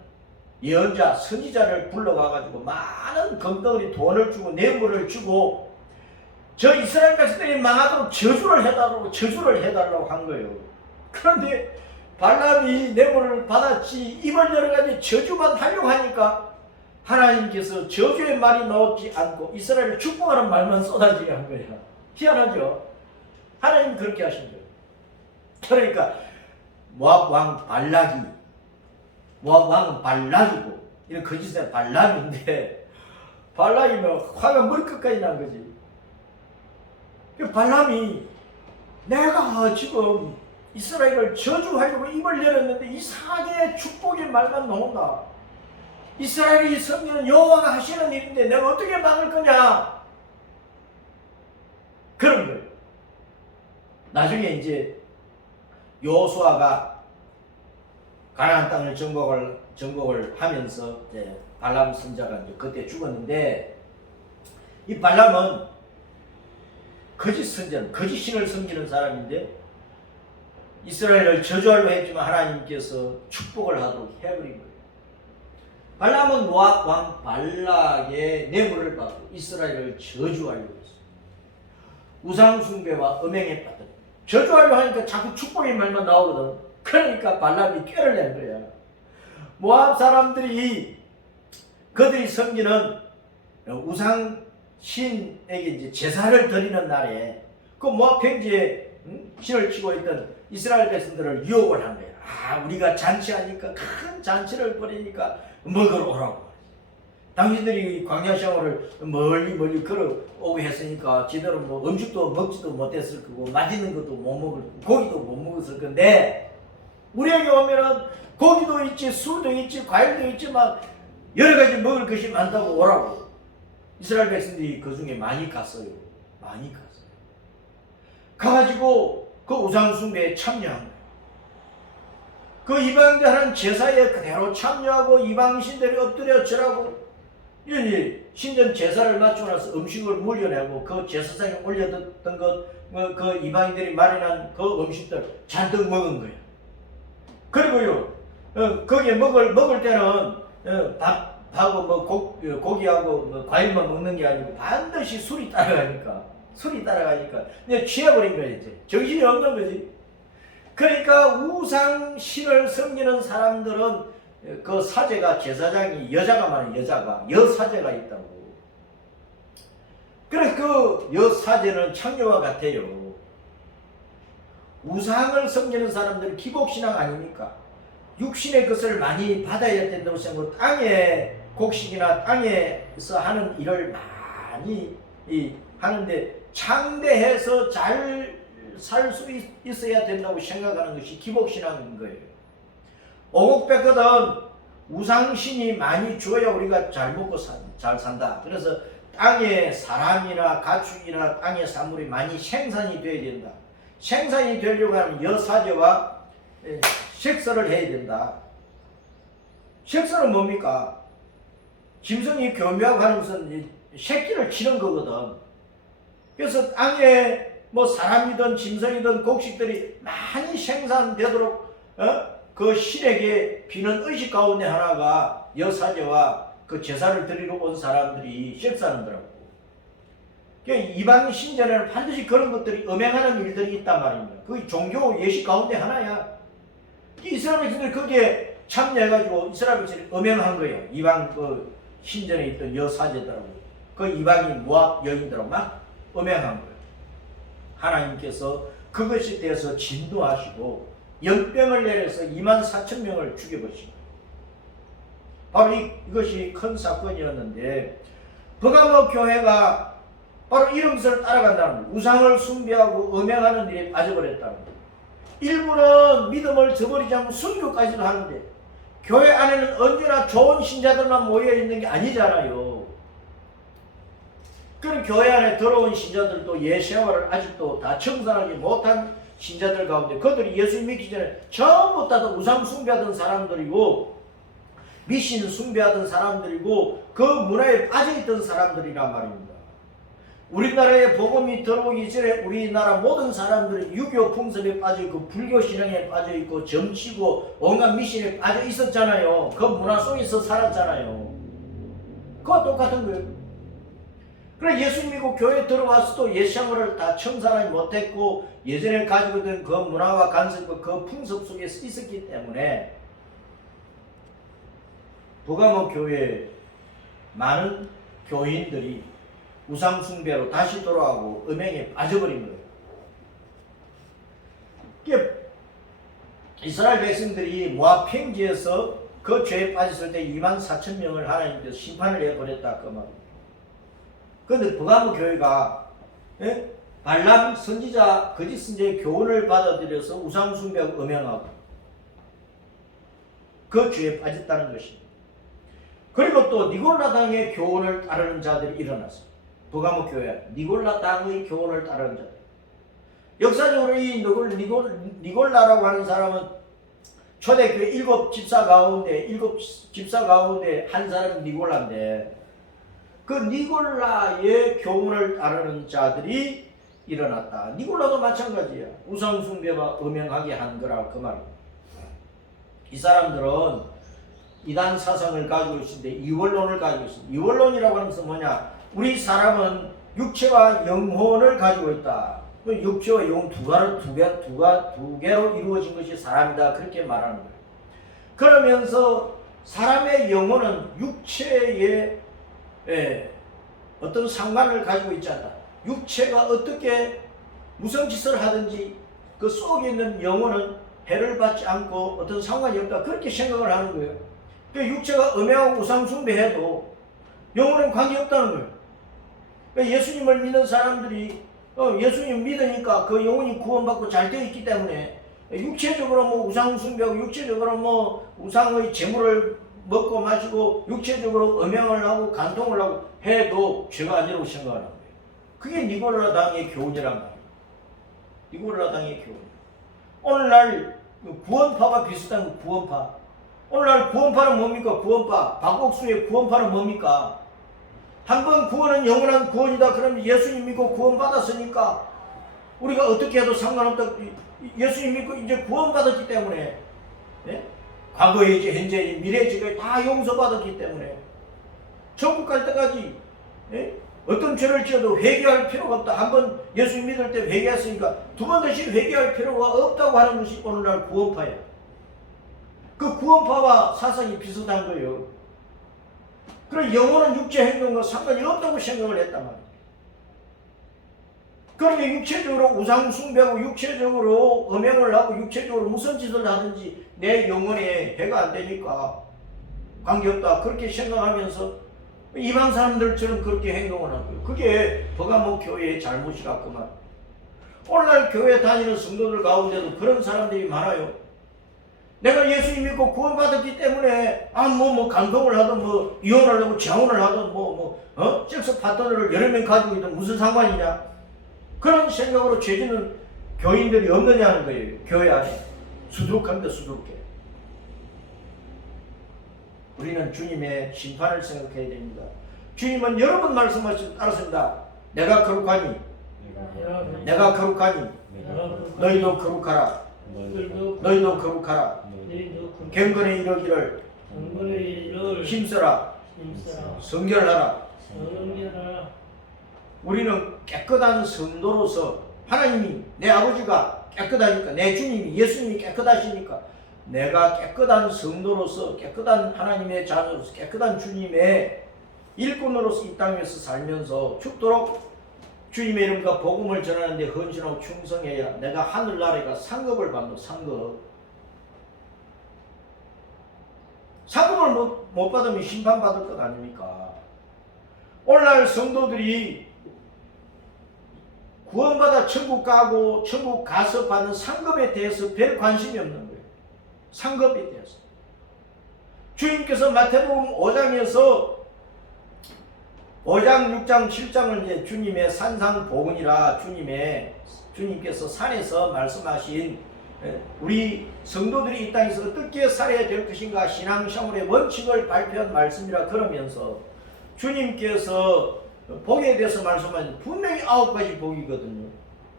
예언자 선지자를 불러가지고 많은 금덩어리 돈을 주고 뇌물을 주고 저 이스라엘 백성들이 망하도록 저주를 해달라고 한 거예요. 그런데 발람이 뇌물을 받았지 입을 열어가지고 저주만 하려고 하니까 하나님께서 저주의 말이 나오지 않고 이스라엘을 축복하는 말만 쏟아지게 한 거예요. 희한하죠? 하나님 그렇게 하신 거예요. 그러니까 모압 왕 왕은 발락이고 이런 거짓의 발람인데 발락이면 화가 머리끝까지 난 거지. 발람이 내가 지금 이스라엘을 저주하려고 입을 열었는데 이상하게 축복의 말만 나온다. 이스라엘이 섬기는 여호와가 하시는 일인데 내가 어떻게 막을 거냐. 그런 거예요. 나중에 이제 여호수아가 가나안 땅을 정복을 하면서 이제 발람 선자가 이제 그때 죽었는데 이 발람은 거짓 선자는 거짓 신을 섬기는 사람인데 이스라엘을 저주하려고 했지만 하나님께서 축복을 하도록 해버린 거예요. 발람은 모압 왕 발락의 뇌물을 받고 이스라엘을 저주하려고 했어요. 우상 숭배와 음행에 빠졌다. 저주하려고 하니까 자꾸 축복의 말만 나오거든. 그러니까 발람이 꾀를 낸 거야. 모압 사람들이 그들이 섬기는 우상 신에게 이제 제사를 드리는 날에 그 모압 평지에 신을 치고 있던 이스라엘 백성들을 유혹을 한 거야. 아, 우리가 잔치하니까 큰 잔치를 벌이니까 먹으러 오라고. 당신들이 광야 생활을 멀리 걸어오고 했으니까 제대로 뭐 음식도 먹지도 못했을 거고 맛있는 것도 못 먹을 거고 고기도 못 먹었을 건데 우리에게 오면은 고기도 있지 술도 있지 과일도 있지 막 여러 가지 먹을 것이 많다고 오라고. 이스라엘 백성들이 그 중에 많이 갔어요. 가가지고 그 우상숭배에 참여한 거예요. 그 이방인들 하는 제사에 그대로 참여하고 이방신들이 엎드려 절하고 이런 신전 제사를 마치고 나서 음식을 물려내고 그 제사상에 올려뒀던 그 이방인들이 마련한 그 음식들 잔뜩 먹은 거예요. 그리고요 거기에 먹을 때는 밥하고 뭐 고기하고 뭐 과일만 먹는 게 아니고 반드시 술이 따라가니까 이제 취해버린 거예요. 이제 정신이 없는 거지. 그러니까 우상신을 섬기는 사람들은 그 사제가 제사장이 여자가 많은 여사제가 있다고. 그래서 그 여사제는 창녀와 같아요. 우상을 섬기는 사람들은 기복신앙 아닙니까? 육신의 것을 많이 받아야 된다고 생각하고 땅의 곡식이나 땅에서 하는 일을 많이 하는데 창대해서 잘 살 수 있어야 된다고 생각하는 것이 기복신앙인 거예요. 오곡백거든 우상신이 많이 주어야 우리가 잘 먹고 잘 산다. 그래서 땅에 사람이나 가축이나 땅의 산물이 많이 생산이 되어야 된다. 생산이 되려고 하면 여사제와 색설을 해야 된다. 색설은 뭡니까? 짐승이 교묘하고 하는 것은 새끼를 치는 거거든. 그래서 땅에 뭐 사람이든 짐승이든 곡식들이 많이 생산되도록 그 신에게 비는 의식 가운데 하나가 여사제와 그 제사를 드리러 온 사람들이 색사하더라고. 그러니까 이방 신전에는 반드시 그런 것들이 음행하는 일들이 있단 말입니다. 그 종교 예식 가운데 하나야. 이스라엘 백성들이 거기에 참여해가지고 이스라엘 백성들이 음행한 거예요. 이방 그 신전에 있던 여사제들하고 그 이방인 모압 여인들하고 막 음행한 거예요. 하나님께서 그것에 대해서 진노하시고 연병을 내려서 24,000명을 죽여버리신 거예요. 바로 이것이 큰 사건이었는데 버가모 교회가 바로 이런 것을 따라간다는 거예요. 우상을 숭배하고 음행하는 일에 빠져버렸다는 거예요. 일부는 믿음을 저버리지 않고 순교까지도 하는데 교회 안에는 언제나 좋은 신자들만 모여있는 게 아니잖아요. 그런 교회 안에 들어온 신자들도 예수와를 아직도 다 청산하지 못한 신자들 가운데 그들이 예수 믿기 전에 전부 다 우상 숭배하던 사람들이고 미신 숭배하던 사람들이고 그 문화에 빠져있던 사람들이란 말입니다. 우리나라에 복음이 들어오기 전에 우리나라 모든 사람들이 유교 풍습에 빠져있고 불교 신앙에 빠져있고 정치고 온갖 미신에 빠져 있었잖아요. 그 문화 속에서 살았잖아요. 그거 똑같은 거예요. 그래 예수 믿고 교회에 들어와서도 예수님을 다 청산하지 못했고 예전에 가지고 있던 그 문화와 관습과 그 풍습 속에서 있었기 때문에 버가모 교회에 많은 교인들이 우상 숭배로 다시 돌아가고 음행에 빠져버린 거예요. 이스라엘 백성들이 모압 평지에서 그 죄에 빠졌을 때 24,000명을 하나님께서 심판을 해버렸다 그 말입니다. 그런데 버가모 교회가 발람 선지자 거짓 선지자의 교훈을 받아들여서 우상 숭배하고 음행하고 그 죄에 빠졌다는 것입니다. 그리고 또 니골라 당의 교훈을 따르는 자들이 일어났습니다. 버가모 교회 니골라 당의 교훈을 따르는 자들. 역사적으로 이 니골라라고 하는 사람은 초대교회 7집사 가운데 한 사람이 니골라인데 그 니골라의 교훈을 따르는 자들이 일어났다. 니골라도 마찬가지야. 우상 숭배와 음행하게 한 거라 그 말입니다. 이 사람들은 이단 사상을 가지고 있는데 이원론을 가지고 있습니다. 이원론이라고 하는 것은 뭐냐? 우리 사람은 육체와 영혼을 가지고 있다. 육체와 영혼 두 개로 이루어진 것이 사람이다. 그렇게 말하는 거예요. 그러면서 사람의 영혼은 육체에 어떤 상관을 가지고 있지 않다. 육체가 어떻게 무슨 짓을 하든지 그 속에 있는 영혼은 해를 받지 않고 어떤 상관이 없다. 그렇게 생각을 하는 거예요. 그 육체가 음행하고 우상 숭배해도 영혼은 관계없다는 거예요. 예수님을 믿는 사람들이 예수님 믿으니까 그 영혼이 구원받고 잘 되어 있기 때문에 육체적으로 뭐 우상 숭배하고 육체적으로 뭐 우상의 재물을 먹고 마시고 육체적으로 음행을 하고 간통을 하고 해도 죄가 아니라고 생각을 하는 거예요. 그게 니골라 당의 교훈이란 말이에요. 니골라 당의 교훈. 오늘날 구원파와 비슷한 구원파. 오늘날 구원파는 뭡니까? 구원파. 박옥수의 구원파는 뭡니까? 한번 구원은 영원한 구원이다. 그러면 예수님 믿고 구원받았으니까 우리가 어떻게 해도 상관없다. 예수님 믿고 이제 구원받았기 때문에 과거의 죄, 현재의 미래의 죄가 다 용서받았기 때문에 천국 갈 때까지 어떤 죄를 지어도 회개할 필요가 없다. 한번 예수 믿을 때 회개했으니까 두 번 다시 회개할 필요가 없다고 하는 것이 오늘날 구원파야. 그 구원파와 사상이 비슷한 거예요. 그래서 영혼은 육체 행동과 상관이 없다고 생각을 했단 말이에요. 그러니까 육체적으로 우상 숭배하고 육체적으로 음행을 하고 육체적으로 무슨 짓을 하든지 내 영혼에 해가 안 되니까 관계없다. 그렇게 생각하면서 이방 사람들처럼 그렇게 행동을 하는 거예요. 그게 버가모 교회의 잘못이라 그 말. 오늘날 교회 다니는 성도들 가운데도 그런 사람들이 많아요. 내가 예수 믿고 구원받았기 때문에 감동을 하든 이혼을 하고 재혼을 하든 섹스 파트너를 여러 명 가지고 있든 무슨 상관이냐, 그런 생각으로 죄지는 교인들이 없느냐는 거예요. 교회 안에 수두룩합니다. 수두룩해. 우리는 주님의 심판을 생각해야 됩니다. 주님은 여러 번 말씀하신 따랐습니다. 내가 거룩하니 너희도 거룩하라. 너희도 거룩하라. 경건에 이르기를 힘써라. 성결하라. 우리는 깨끗한 성도로서, 하나님이, 내 아버지가 깨끗하니까, 내 주님이, 예수님이 깨끗하시니까 내가 깨끗한 성도로서, 깨끗한 하나님의 자녀로서, 깨끗한 주님의 일꾼으로서 이 땅에서 살면서 죽도록 주님의 이름과 복음을 전하는데 헌신하고 충성해야 내가 하늘나라가 상급을 받는 상급을 못 받으면 심판받을 것 아닙니까? 오늘날 성도들이 구원받아 천국 가고 천국 가서 받는 상급에 대해서 별 관심이 없는 거예요. 상급에 대해서. 주님께서 마태복음 5장에서 5장, 6장, 7장을 이제 주님의 산상복음이라 주님께서 산에서 말씀하신 우리 성도들이 이 땅에서 어떻게 살아야 될 것인가 신앙생활의 원칙을 발표한 말씀이라 그러면서 주님께서 복에 대해서 말씀하신 분명히 9가지 복이거든요.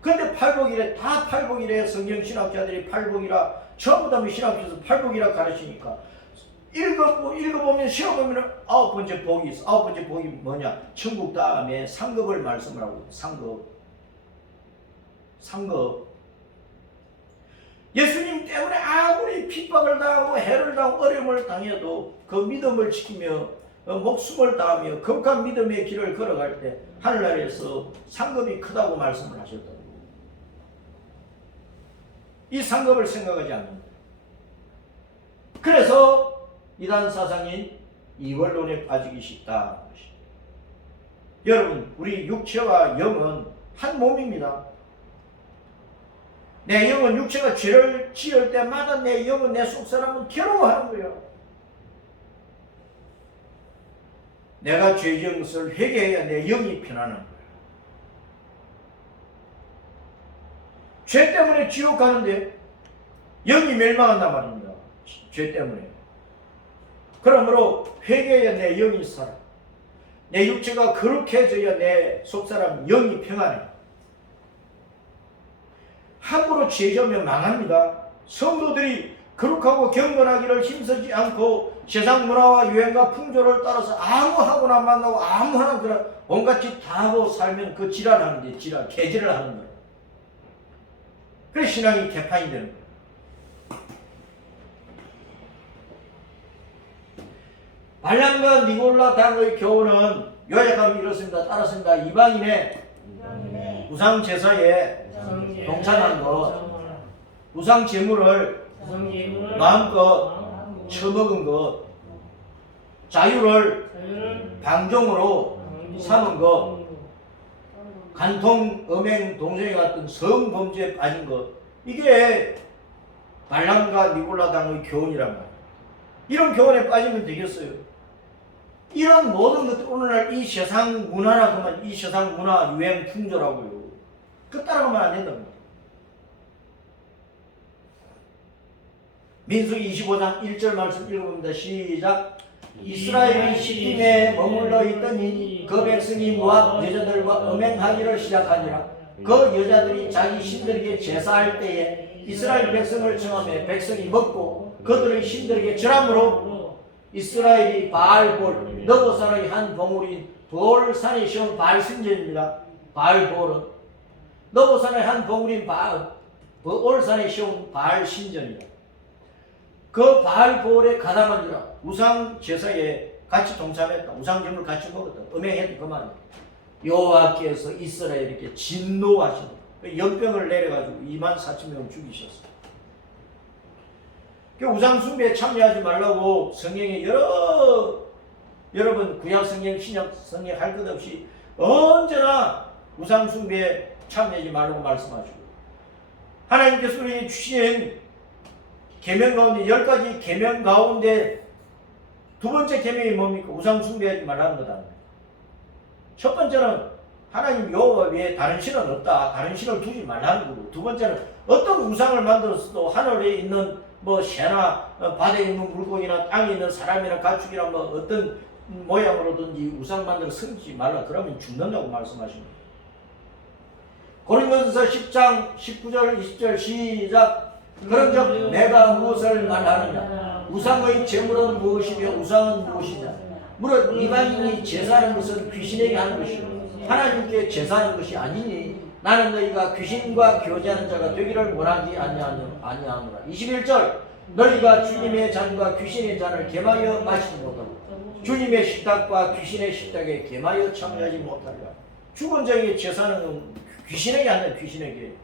그런데 팔복이래 성경 신학자들이 팔복이라 전부 다 신학교에서 팔복이라 가르치니까 읽어보면 시험보면 9번째 복이 있어. 9번째 복이 뭐냐? 천국 다음에 상급을 말씀을 하고 있어요. 상급. 예수님 때문에 아무리 핍박을 당하고 해를 당하고 어려움을 당해도 그 믿음을 지키며 목숨을 다하며 거룩한 믿음의 길을 걸어갈 때 하늘나라에서 상급이 크다고 말씀을 하셨다고. 이 상급을 생각하지 않는다. 그래서 이단 사상인 이원론에 빠지기 쉽다. 여러분, 우리 육체와 영은 한 몸입니다. 내 영은 육체가 죄를 지을 때마다 내 영은, 내 속사람은 괴로워하는 거예요. 내가 죄 지은 것을 회개해야 내 영이 편안한 거예요. 죄 때문에 지옥 가는데 영이 멸망한단 말입니다. 죄 때문에. 그러므로 회개해야 내 영이 살아. 내 육체가 거룩해져야 내 속사람 영이 평안해. 함부로 죄지으면 망합니다. 성도들이 거룩하고 경건하기를 힘쓰지 않고 세상 문화와 유행과 풍조를 따라서 아무하고나 만나고 아무하나 그런 온갖 짓 다 하고 살면 그 지랄하는 게 개지를 하는 거예요. 그래서 신앙이 개판이 되는 거예요. 발람과 니골라 당의 교훈은 요약하면 이렇습니다. 따랐습니다. 이방인의 우상 제사에 동참한 것, 우상 제물을 마음껏 처먹은 것, 자유를 방종으로 삼은 것, 간통, 음행, 동성애 같은 성범죄에 빠진 것, 이게 발람과 니골라 당의 교훈이란 말이에요. 이런 교훈에 빠지면 되겠어요? 이런 모든 것들 오늘날 이 세상 문화라고 하면 이 세상 문화 유행 풍조라고요. 그 따라가면 안 된다고. 민수기 25장 1절 말씀 읽어봅니다. 시작. 이스라엘이 시딤에 머물러 있더니 그 백성이 모압 여자들과 음행하기를 시작하니라. 그 여자들이 자기 신들에게 제사할 때에 이스라엘 백성을 청하며 백성이 먹고 그들의 신들에게 절함으로 이스라엘이 바알볼, 너보산의 한 봉우리인 볼산에 시온 바알신전입니다. 바알볼은 너보산의 한 봉우리인 볼산에 시온 바알신전이다. 그 바알볼에 가담한지라 우상 제사에 같이 동참했다. 우상제물 같이 먹었다. 음행했다. 그 말이야. 여호와께서 이스라엘에게 진노하신다. 연병을 내려가지고 24,000명 죽이셨어. 우상 숭배에 참여하지 말라고 성경에 여러분 구약 성경, 신약 성경 할 것 없이 언제나 우상 숭배에 참여하지 말라고 말씀하시고, 하나님께서 우리에게 주신 계명 가운데 10가지 계명 가운데 두 번째 계명이 뭡니까? 우상 숭배하지 말라는 거다. 첫 번째는 하나님 여호와 외에 다른 신은 없다. 다른 신을 두지 말라는 거고, 두 번째는 어떤 우상을 만들었어도 하늘에 있는 뭐 새나 바다에 있는 물고기나 땅에 있는 사람이나 가축이나 뭐 어떤 모양으로든지 우상 만들어 섬기지 말라. 그러면 죽는다고 말씀하십니다. 고린도전서 10장 19절 20절 시작. 그런즉 내가 무엇을 말하느냐? 우상의 제물은 무엇이며 우상은 무엇이냐? 무릇 이방인이 제사하는 것은 귀신에게 하는 것이요 하나님께 제사하는 것이 아니니 나는 너희가 귀신과 교제하는 자가 되기를 원하지 아니하노라. 21절 너희가 주님의 잔과 귀신의 잔을 겸하여 마시지 못하고 주님의 식탁과 귀신의 식탁에 겸하여 참여하지 못하리라. 죽은 자에게 제사하는 건 귀신에게 한다. 귀신에게.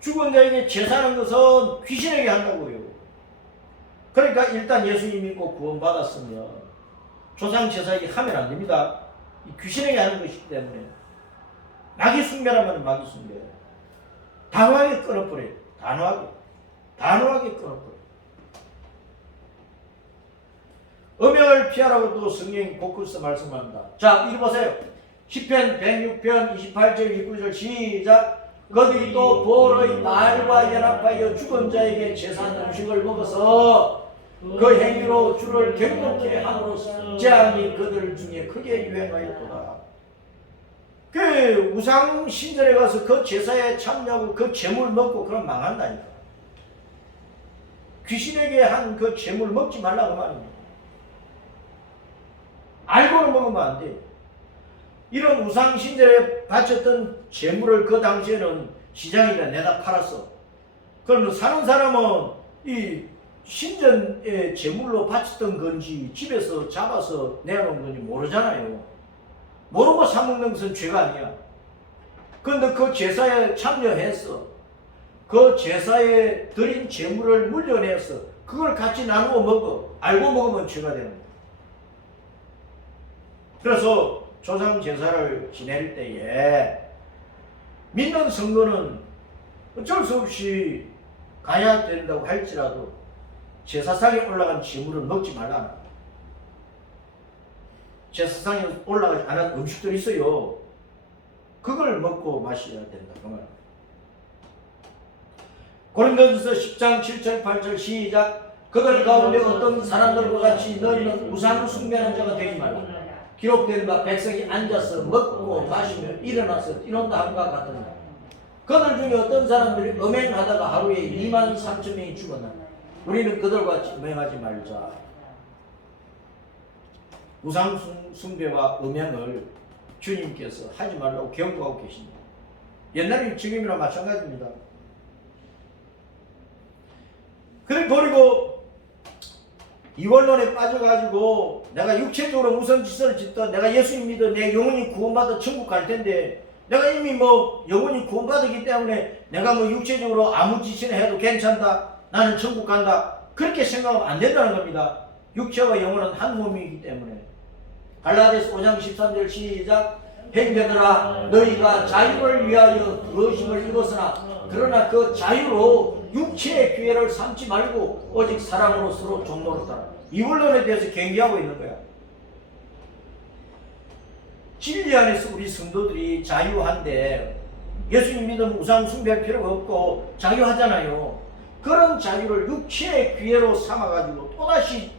죽은 자에게 제사하는 것은 귀신에게 한다고요. 그러니까 일단 예수님 믿고 구원받았으면 조상 제사에게 하면 안 됩니다. 귀신에게 하는 것이기 때문에. 마귀 숭배라면 마귀 숭배. 단호하게 끊어버려요. 단호하게 끊어버려요. 음행을 피하라고 또 성경이 곳곳에서 말씀합니다. 자, 이리 보세요. 시편 106편 28절 29절 시작. 그들이 또 볼의 말과 연합하여 죽은 자에게 제사한 음식을 먹어서 그 행위로 주를 경노케 함으로써 재앙이 그들 중에 크게 유행하였도다. 그 우상 신전에 가서 그 제사에 참여하고 그 제물 먹고 그럼 망한다니까. 귀신에게 한 그 제물 먹지 말라고 말입니다. 알고는 먹으면 안 돼. 이런 우상 신전에 바쳤던 제물을 그 당시에는 시장에다 내다 팔았어. 그러면 사는 사람은 이 신전에 제물로 바쳤던 건지 집에서 잡아서 내놓은 건지 모르잖아요. 모르고 사먹는 것은 죄가 아니야. 그런데 그 제사에 참여해서 그 제사에 드린 제물을 물려내서 그걸 같이 나누어 먹어. 알고 먹으면 죄가 되는 거야. 그래서 조상 제사를 지낼 때에 믿는 성도는 어쩔 수 없이 가야 된다고 할지라도 제사상에 올라간 제물을 먹지 말라. 제사상에 올라가지 않은 음식들이 있어요. 그걸 먹고 마셔야 된다. 그 말. 고린도전서 10장 7절 8절 시작. 그들 가운데 어떤 사람들과 같이 너희는 우상 숭배하는 자가 되지 말라. 기록된 바 백성이 앉아서 먹고 마시며 일어나서 뛰논다 함과 같으니라. 그들 중에 어떤 사람들이 음행하다가 하루에 2만 3천 명이 죽었나. 우리는 그들과 같이 음행하지 말자. 우상 숭배와 음행을 주님께서 하지 말라고 경고하고 계십니다. 옛날에 지금이나 마찬가지입니다. 그리고 이원론에 빠져가지고 내가 육체적으로 무슨 짓을 짓든 내가 예수님 믿어 내 영혼이 구원받아 천국 갈 텐데 내가 이미 뭐 영혼이 구원받았기 때문에 내가 뭐 육체적으로 아무 짓이나 해도 괜찮다. 나는 천국 간다. 그렇게 생각하면 안 된다는 겁니다. 육체와 영혼은 한 몸이기 때문에. 갈라디아서 5장 13절 시작. 형제들아 너희가 자유를 위하여 부르심을 입었으나 그러나 그 자유로 육체의 기회를 삼지 말고 오직 사랑으로 서로 종로로 따라. 이 원론에 대해서 경계하고 있는 거야. 진리 안에서 우리 성도들이 자유한데 예수님 믿으면 우상 숭배할 필요가 없고 자유하잖아요. 그런 자유를 육체의 기회로 삼아가지고 또다시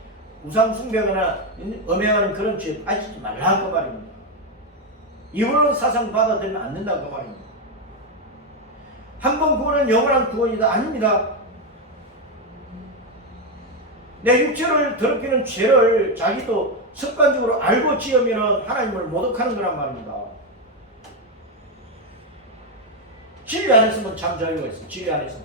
우상 숭배하거나 음행하는 그런 죄에 빠지지 말라는 그 말입니다. 이원론 사상 받아들이면 안 된다는 그 말입니다. 한 번 구원은 영원한 구원이다. 아닙니다. 내 육체를 더럽히는 죄를 자기도 습관적으로 알고 지으면 하나님을 모독하는 거란 말입니다. 진리 안에서는 참 자유가 있어. 진리 안에서.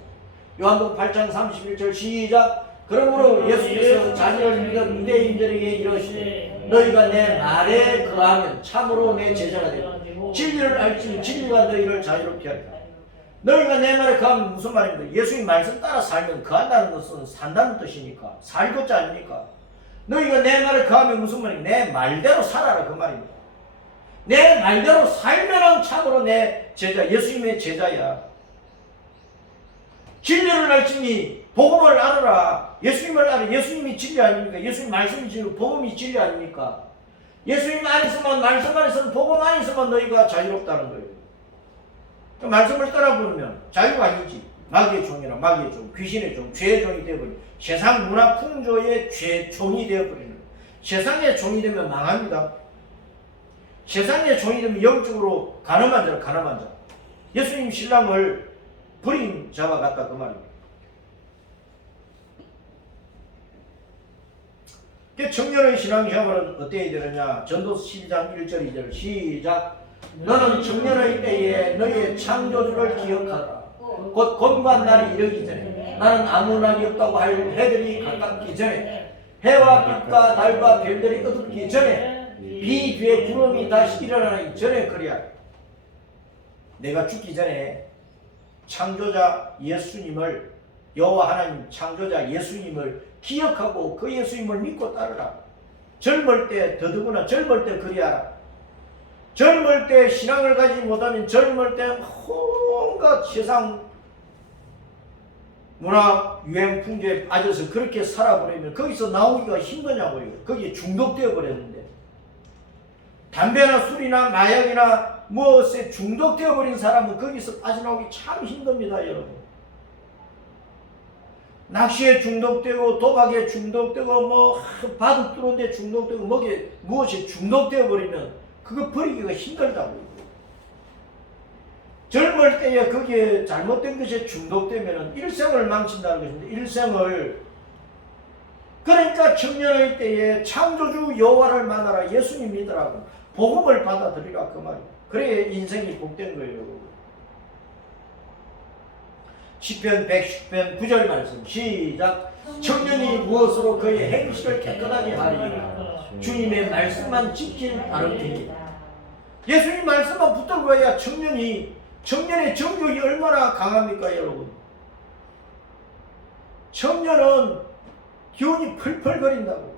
요한복음 8장 31절 시작. 그러므로 예수께서 자기를 믿은 유대인들에게 이러시되 너희가 내 말에 거하면 참으로 내 제자가 되고 진리를 알지니 진리가 너희를 자유롭게 하리라. 너희가 내 말에 거하면 무슨 말입니까? 예수님 말씀 따라 살면 거한다는 것은 산다는 뜻이니까 살고자 아닙니까? 너희가 내 말에 거하면 무슨 말입니까? 내 말대로 살아라 그 말입니다. 내 말대로 살면 참으로 내 제자, 예수님의 제자야. 진리를 알지니 복음을 알아라. 예수님을 알아. 예수님이 진리 아닙니까? 예수님 말씀이 진리, 복음이 진리 아닙니까? 예수님 안에서만, 말씀 안에서는, 복음 안에서만 너희가 자유롭다는 거예요. 그 말씀을 따라부르면 자유가 아니지. 마귀의 종이라, 마귀의 종, 귀신의 종, 죄의 종이 되어버리는, 세상 문화 풍조의 죄 종이 되어버리는, 세상의 종이 되면 망합니다. 세상의 종이 되면 영적으로 가늠한 자라, 가늠한 자. 예수님 신랑을 버린 자와 같다, 그 말입니다. 청년의 신앙생활은 어때야 되느냐? 전도서 12장 1절 2절 시작. 너는 청년의 때에 너희의 창조주를 기억하라. 곧 곤고한 날이 이르기 전에 나는 아무 날이 없다고 할 해들이 가깝기 전에 해와 빛과 달과 별들이 어둡기 전에 비 뒤에 구름이 다시 일어나기 전에 그리하여 내가 죽기 전에 창조자 예수님을, 여호와 하나님 창조자 예수님을 기억하고 그 예수님을 믿고 따르라. 젊을 때 더더구나 젊을 때 그리하라. 젊을 때 신앙을 가지지 못하면 젊을 때 온갖 세상 문화 유행 풍조에 빠져서 그렇게 살아버리면 거기서 나오기가 힘드냐고요. 거기에 중독되어 버렸는데, 담배나 술이나 마약이나 무엇에 중독되어 버린 사람은 거기서 빠져나오기 참 힘듭니다, 여러분. 낚시에 중독되고 도박에 중독되고 바둑 두는데 중독되고 무엇에 중독되어 버리면 그거 버리기가 힘들다고요. 젊을 때에 거기에 잘못된 것에 중독되면 일생을 망친다는 것인데, 일생을, 그러니까 청년의 때에 창조주 여호와를 만나라, 예수님 믿으라고, 복음을 받아들이라, 그 말이에요. 그래야 인생이 복된 거예요. 시편 110편 9절 말씀 시작. 청년이 무엇으로 그의 행실을 깨끗하게 하리라. 주님의 말씀만 지킬 바람입니다. 예수님 말씀만 붙들고 가야 청년의 정욕이 얼마나 강합니까, 여러분? 청년은 기운이 펄펄 거린다고.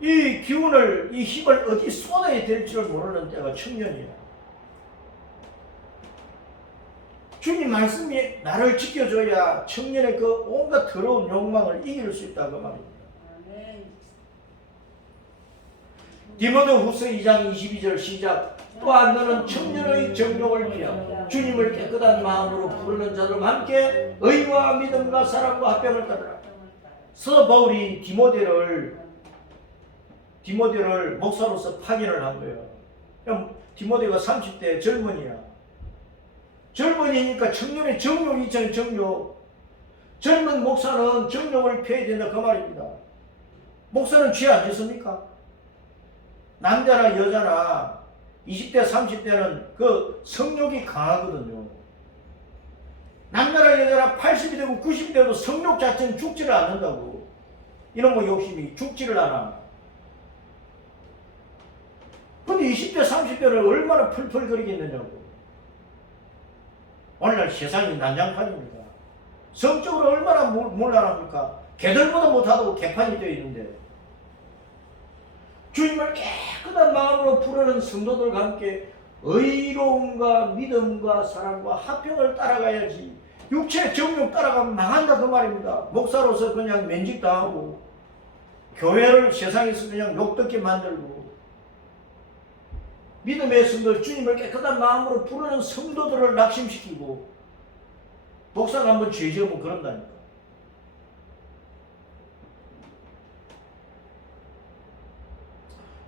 이 기운을, 이 힘을 어디 쏟아야 될지를 모르는 때가 청년이야. 주님 말씀이 나를 지켜줘야 청년의 그 온갖 더러운 욕망을 이길 수 있다고 말입니다. 디모데후서 2장 22절 시작. 또한 너는 청년의 정욕을 피하고 주님을 깨끗한 마음으로 부르는 자들과 함께 의와 믿음과 사랑과 합병을 따르라. 서 바울이 디모데를 목사로서 파견을 한 거예요. 디모데가 30대 젊은이야. 젊은이니까 청년의 정욕이 있잖아요, 정욕. 젊은 목사는 정욕을 펴야 된다, 그 말입니다. 목사는 죄 안 짓습니까? 남자나 여자나 20대, 30대는 그 성욕이 강하거든요. 남자나 여자나 80이 되고 90이 되도 성욕 자체는 죽지를 않는다고. 이놈의 욕심이 죽지를 않아. 근데 20대, 30대를 얼마나 풀풀거리겠느냐고. 오늘날 세상이 난장판입니다. 성적으로 얼마나 몰라합니까? 개들보다 못하다고 개판이 되어 있는데, 주님을 깨끗한 마음으로 부르는 성도들과 함께 의로움과 믿음과 사랑과 합평을 따라가야지. 육체 정욕 따라가면 망한다, 그 말입니다. 목사로서 그냥 면직당하고 교회를 세상에서 그냥 욕듣게 만들고, 믿음의 성도, 주님을 깨끗한 마음으로 부르는 성도들을 낙심시키고, 목사가 한번 죄 지으면 그런다니까.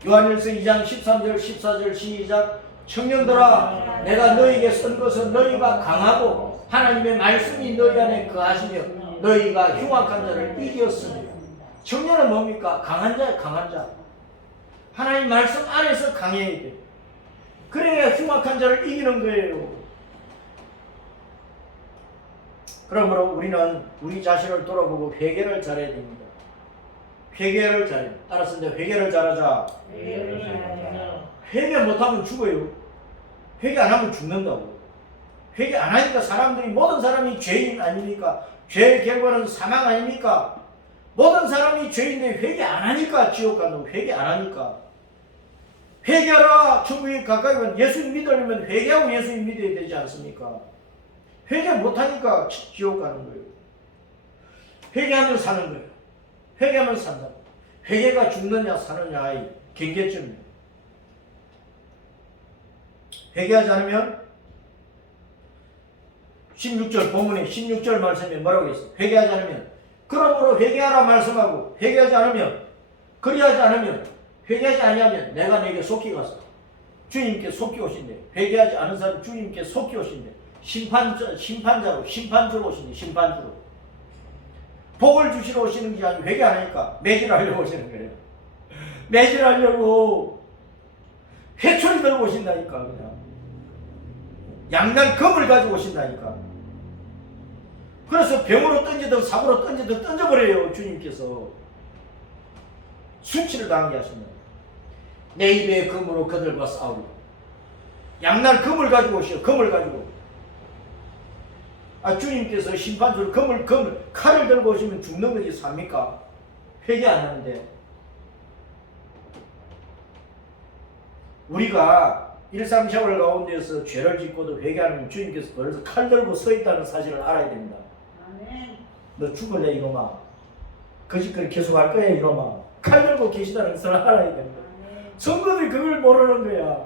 요한일서 2장 13절 14절 시작. 청년들아, 내가 너희에게 쓴 것은 너희가 강하고 하나님의 말씀이 너희 안에 거하시며 너희가 흉악한 자를 이겼으니. 청년은 뭡니까? 강한 자야, 강한 자. 하나님 말씀 안에서 강해야 돼. 그래야 흉악한 자를 이기는 거예요. 그러므로 우리는 우리 자신을 돌아보고 회개를 잘해야 됩니다. 회개를 잘해. 따라서 이제 회개를 잘하자. 회개 못하면 죽어요. 회개 안 하면 죽는다고. 회개 안 하니까 사람들이, 모든 사람이 죄인 아닙니까? 죄의 결과는 사망 아닙니까? 모든 사람이 죄인데 회개 안 하니까 지옥 간다고. 회개 안 하니까. 회개하라, 천국에 가까이 오면. 예수님 믿으려면 회개하고 예수님 믿어야 되지 않습니까? 회개 못하니까 지옥 가는 거예요. 회개하면 사는 거예요. 회개하면 산다. 회개가 죽느냐 사느냐의 경계점입니다. 회개하지 않으면 16절 본문에 16절 말씀에 뭐라고 했어요? 회개하지 않으면 그러므로 회개하라 말씀하고 회개하지 않으면 그리하지 않으면 회개하지 아니하면 내가 내게 속히 가서 주님께 속히 오신대. 회개하지 않은 사람 주님께 속히 오신대. 심판주로 오신대. 심판주로. 복을 주시러 오시는 게 아니고 회개 안 하니까 매질하려고 오시는 거예요. 매질하려고 회초리 들고 오신다니까. 그냥 양날 검을 가지고 오신다니까. 그래서 병으로 던지든 사고로 던지든 던져버려요. 주님께서 수치를 당하게 하신다. 내 입에 검으로 그들과 싸우고 양날 검을 가지고 오시오. 검을 가지고. 주님께서 심판주로 검을 칼을 들고 오시면 죽는 거지 삽니까? 회개 안 하는데. 우리가 일상생활 가운데서 죄를 짓고도 회개하면 주님께서 벌써 칼 들고 서 있다는 사실을 알아야 됩니다. 아멘. 너 죽을래 이놈아. 거짓거리 계속 할 거야 이놈아. 칼 들고 계시다는 것을 알아야 됩니다. 성도들이 그걸 모르는 거야.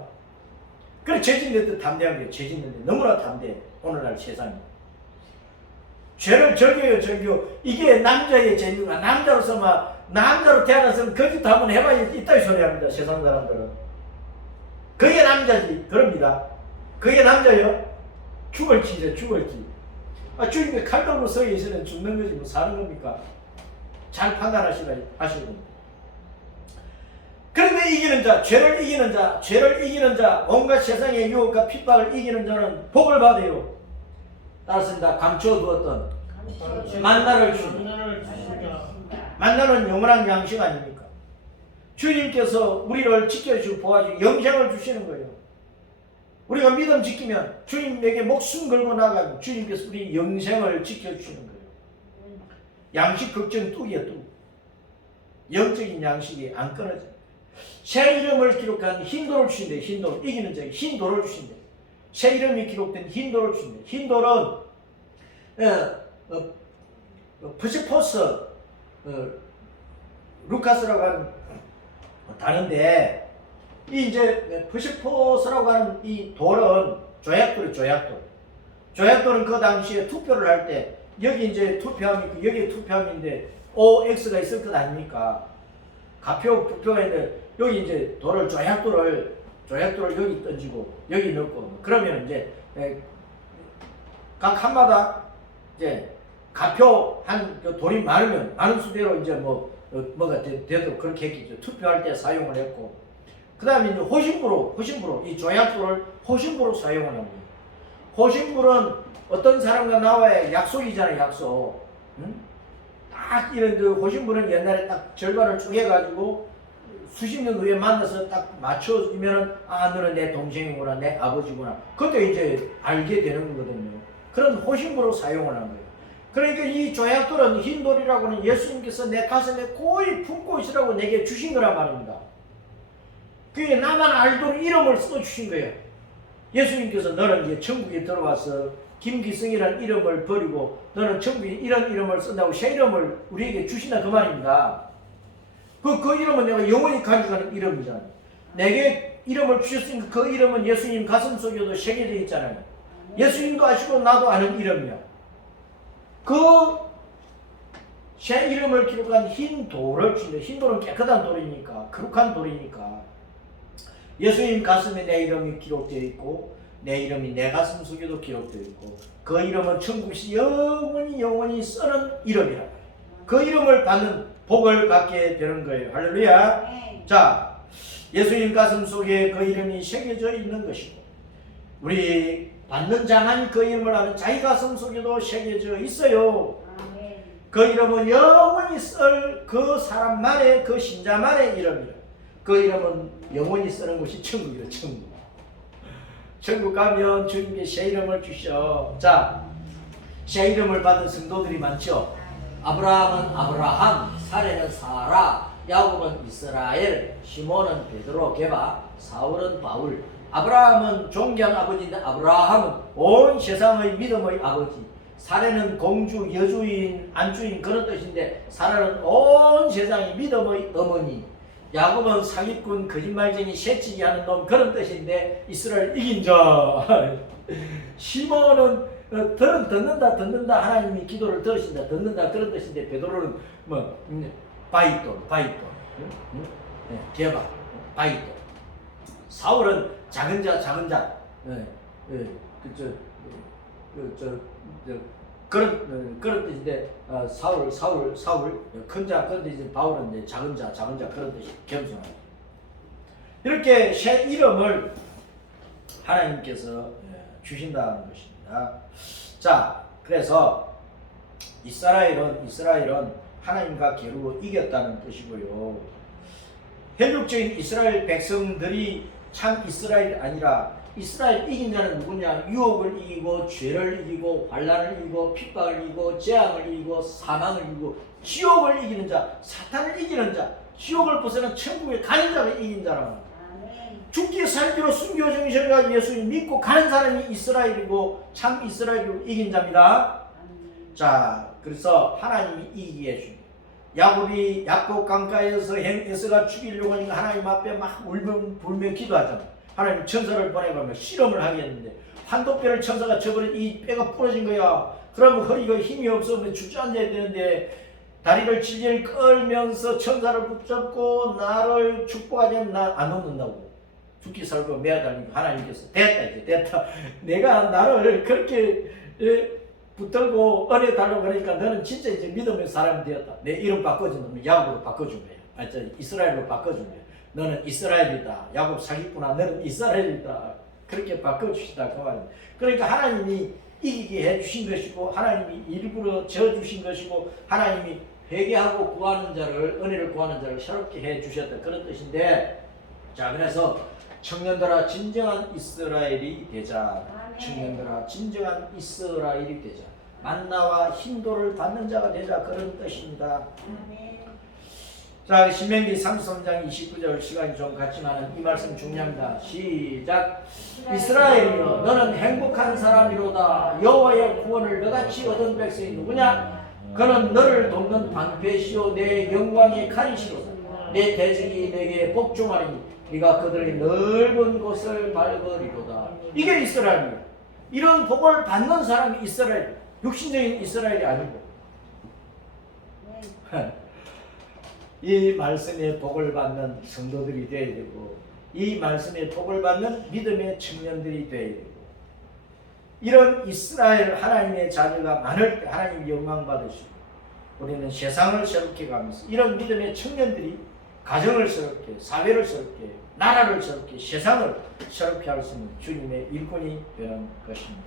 그래 죄 짓는데 담대한 거예요. 죄 짓는데 너무나 담대해. 오늘날 세상이. 죄를 즐겨요. 이게 남자의 죄인가. 남자로서 남자로 태어나서는 거짓 한번 해봐야 이따위 소리 합니다. 세상 사람들은. 그게 남자지. 그럽니다. 그게 남자요. 죽을지죠. 주님께 칼 들고 서 있으면 죽는 거지 뭐 사는 겁니까? 잘 판단하시라 하시고. 그런데 이기는 자, 죄를 이기는 자, 온갖 세상의 유혹과 핍박을 이기는 자는 복을 받아요. 따랐습니다. 감춰두었던 만나를 주신다. 만나는 영원한 양식 아닙니까? 주님께서 우리를 지켜주시고 보아주시고 영생을 주시는 거예요. 우리가 믿음 지키면 주님에게 목숨 걸고 나가면 주님께서 우리 영생을 지켜주시는 거예요. 양식 걱정 뚝이야 뚝. 영적인 양식이 안 끊어져요. 새 이름을 기록한 흰돌을 주신대. 흰돌. 이기는 자에게 흰돌을 주신대. 새 이름이 기록된 흰돌을 주신대. 흰돌은 프시포스 루카스라고 하는 다른데 이제 프시포스라고 하는 이 돌은 조약돌. 조약돌은 그 당시에 투표를 할 때 여기 이제 투표함이 여기 투표함인데 OX가 있을 것 아닙니까? 가표가 있는데 여기 이제 조약돌을 여기 던지고 여기 넣고 그러면 이제 각 한마다 이제 가표 한 돌이 많으면 많은 수대로 이제 뭐가 되도록 그렇게 했겠죠. 투표할 때 사용을 했고 그 다음에 이제 호신부로 이 조약돌을 호신부로 사용을 합니다. 호신부는 어떤 사람과 나와야 약속이잖아요. 약속. 응? 딱 이런 호신부는 옛날에 딱 절반을 쪼개가지고 수십 년 후에 만나서 딱 맞춰주면은 너는 내 동생이구나 내 아버지구나 그때 이제 알게 되는 거거든요. 그런 호신부로 사용을 한 거예요. 그러니까 이 조약돌은 흰돌이라고는 예수님께서 내 가슴에 고이 품고 있으라고 내게 주신 거란 말입니다. 그게 나만 알도록 이름을 써주신 거예요. 예수님께서 너는 이제 천국에 들어와서 김기성이라는 이름을 버리고 너는 천국에 이런 이름을 쓴다고 새 이름을 우리에게 주신다 그 말입니다. 그 이름은 내가 영원히 가져가는 이름이잖아요. 내게 이름을 주셨으니까 그 이름은 예수님 가슴속에도 새겨져 있잖아요. 예수님도 아시고 나도 아는 이름이야. 그 새 이름을 기록한 흰 돌을 주는데 흰 돌은 깨끗한 돌이니까 거룩한 돌이니까 예수님 가슴에 내 이름이 기록되어 있고 내 이름이 내 가슴 속에도 기록되어 있고 그 이름은 천국에서 영원히 쓰는 이름이라. 그 이름을 받는 복을 받게 되는 거예요. 할렐루야. 자, 예수님 가슴 속에 그 이름이 새겨져 있는 것이고 우리 받는 자만이 그 이름을 아는 자기 가슴 속에도 새겨져 있어요. 그 이름은 영원히 쓸 그 사람만의 그 신자만의 이름이라. 그 이름은 영원히 쓰는 곳이 천국이에요. 천국 가면 주님께 새 이름을 주셔. 자, 새 이름을 받은 성도들이 많죠. 아브라함은 아브라함, 사레는 사라, 야곱은 이스라엘, 시몬은 베드로, 게바, 사울은 바울. 아브라함은 존귀한 아버지인데 아브라함은 온 세상의 믿음의 아버지. 사례는 공주, 여주인, 안주인 그런 뜻인데 사라는 온 세상이 믿음의 어머니, 야곱은 사기꾼, 거짓말쟁이, 새치기 하는 놈 그런 뜻인데 이스라엘 이긴 자. 시몬은 듣는다 하나님이 기도를 들으신다 듣는다 그런 뜻인데 베드로는 뭐 바이돈 개박 바이돈. 사울은 작은 자 그런 뜻인데 사울 큰 자 그런 뜻인데 바울은 이제 작은 자 그런 뜻이 겸손하다. 이렇게 새 이름을 하나님께서 주신다는 것입니다. 자, 그래서 이스라엘은 하나님과 겨루어 이겼다는 뜻이고요. 혈육적인 이스라엘 백성들이 참 이스라엘이 아니라 이스라엘 이긴 자는 누구냐? 유혹을 이기고 죄를 이기고 환난을 이기고 핍박을 이기고 재앙을 이기고 사망을 이기고 지옥을 이기는 자, 사탄을 이기는 자, 지옥을 벗어난 천국에 가는 자를 이긴 자라는 죽기 살기로 숨겨진 신과 예수를 믿고 가는 사람이 이스라엘이고 참 이스라엘을 이긴 자입니다. 자, 그래서 하나님이 이기게 해줍니다. 야곱이 야곱 강가에서 에서가 죽이려고 하니까 하나님 앞에 막 울며 기도하잖아. 하나님 천사를 보내가며 실험을 하겠는데 환도뼈를 천사가 쳐버린 이 뼈가 부러진 거야. 그러면 허리가 힘이 없으면 주저앉아야 되는데 다리를 질질 끌면서 천사를 붙잡고 나를 축복하자면 나 안 놓는다고. 죽기 살고 매달리고 하나님께서 됐다. 내가 나를 그렇게 붙들고 은혜 달라고 그러니까 너는 진짜 이제 믿음의 사람이 되었다. 내 이름 바꿔준 놈을 야곱으로 바꿔준 거야. 이스라엘로 바꿔준 거야. 너는 이스라엘이다. 야곱 사기꾼아 너는 이스라엘이다. 그렇게 바꿔주시다 그 말입니다. 그러니까 하나님이 이기게 해주신 것이고 하나님이 일부러 지어주신 것이고 하나님이 회개하고 구하는 자를 은혜를 구하는 자를 새롭게 해주셨다 그런 뜻인데 자 그래서 청년들아 진정한 이스라엘이 되자. 청년들아 진정한 이스라엘이 되자. 만나와 힘도를 받는 자가 되자 그런 뜻입니다. 자 신명기 33장 29절 시간이 좀 같지만 이 말씀 중요합니다. 시작. 이스라엘이여 너는 행복한 사람이로다. 여호와의 구원을 너같이 얻은 백성이 누구냐? 그는 너를 돕는 방패시오 내 영광의 칼이시로다. 내 대적이 내게 복종하리니 네가 그들의 넓은 곳을 밟으리로다. 이게 이스라엘이야. 이런 복을 받는 사람이 이스라엘, 육신적인 이스라엘이 아니고 이 말씀의 복을 받는 성도들이 되어야 되고 이 말씀의 복을 받는 믿음의 청년들이 되어야 되고 이런 이스라엘 하나님의 자녀가 많을 때 하나님이 영광 받으시고 우리는 세상을 새롭게 가면서 이런 믿음의 청년들이 가정을 새롭게, 사회를 새롭게, 나라를 새롭게, 세상을 새롭게 할 수 있는 주님의 일꾼이 되는 것입니다.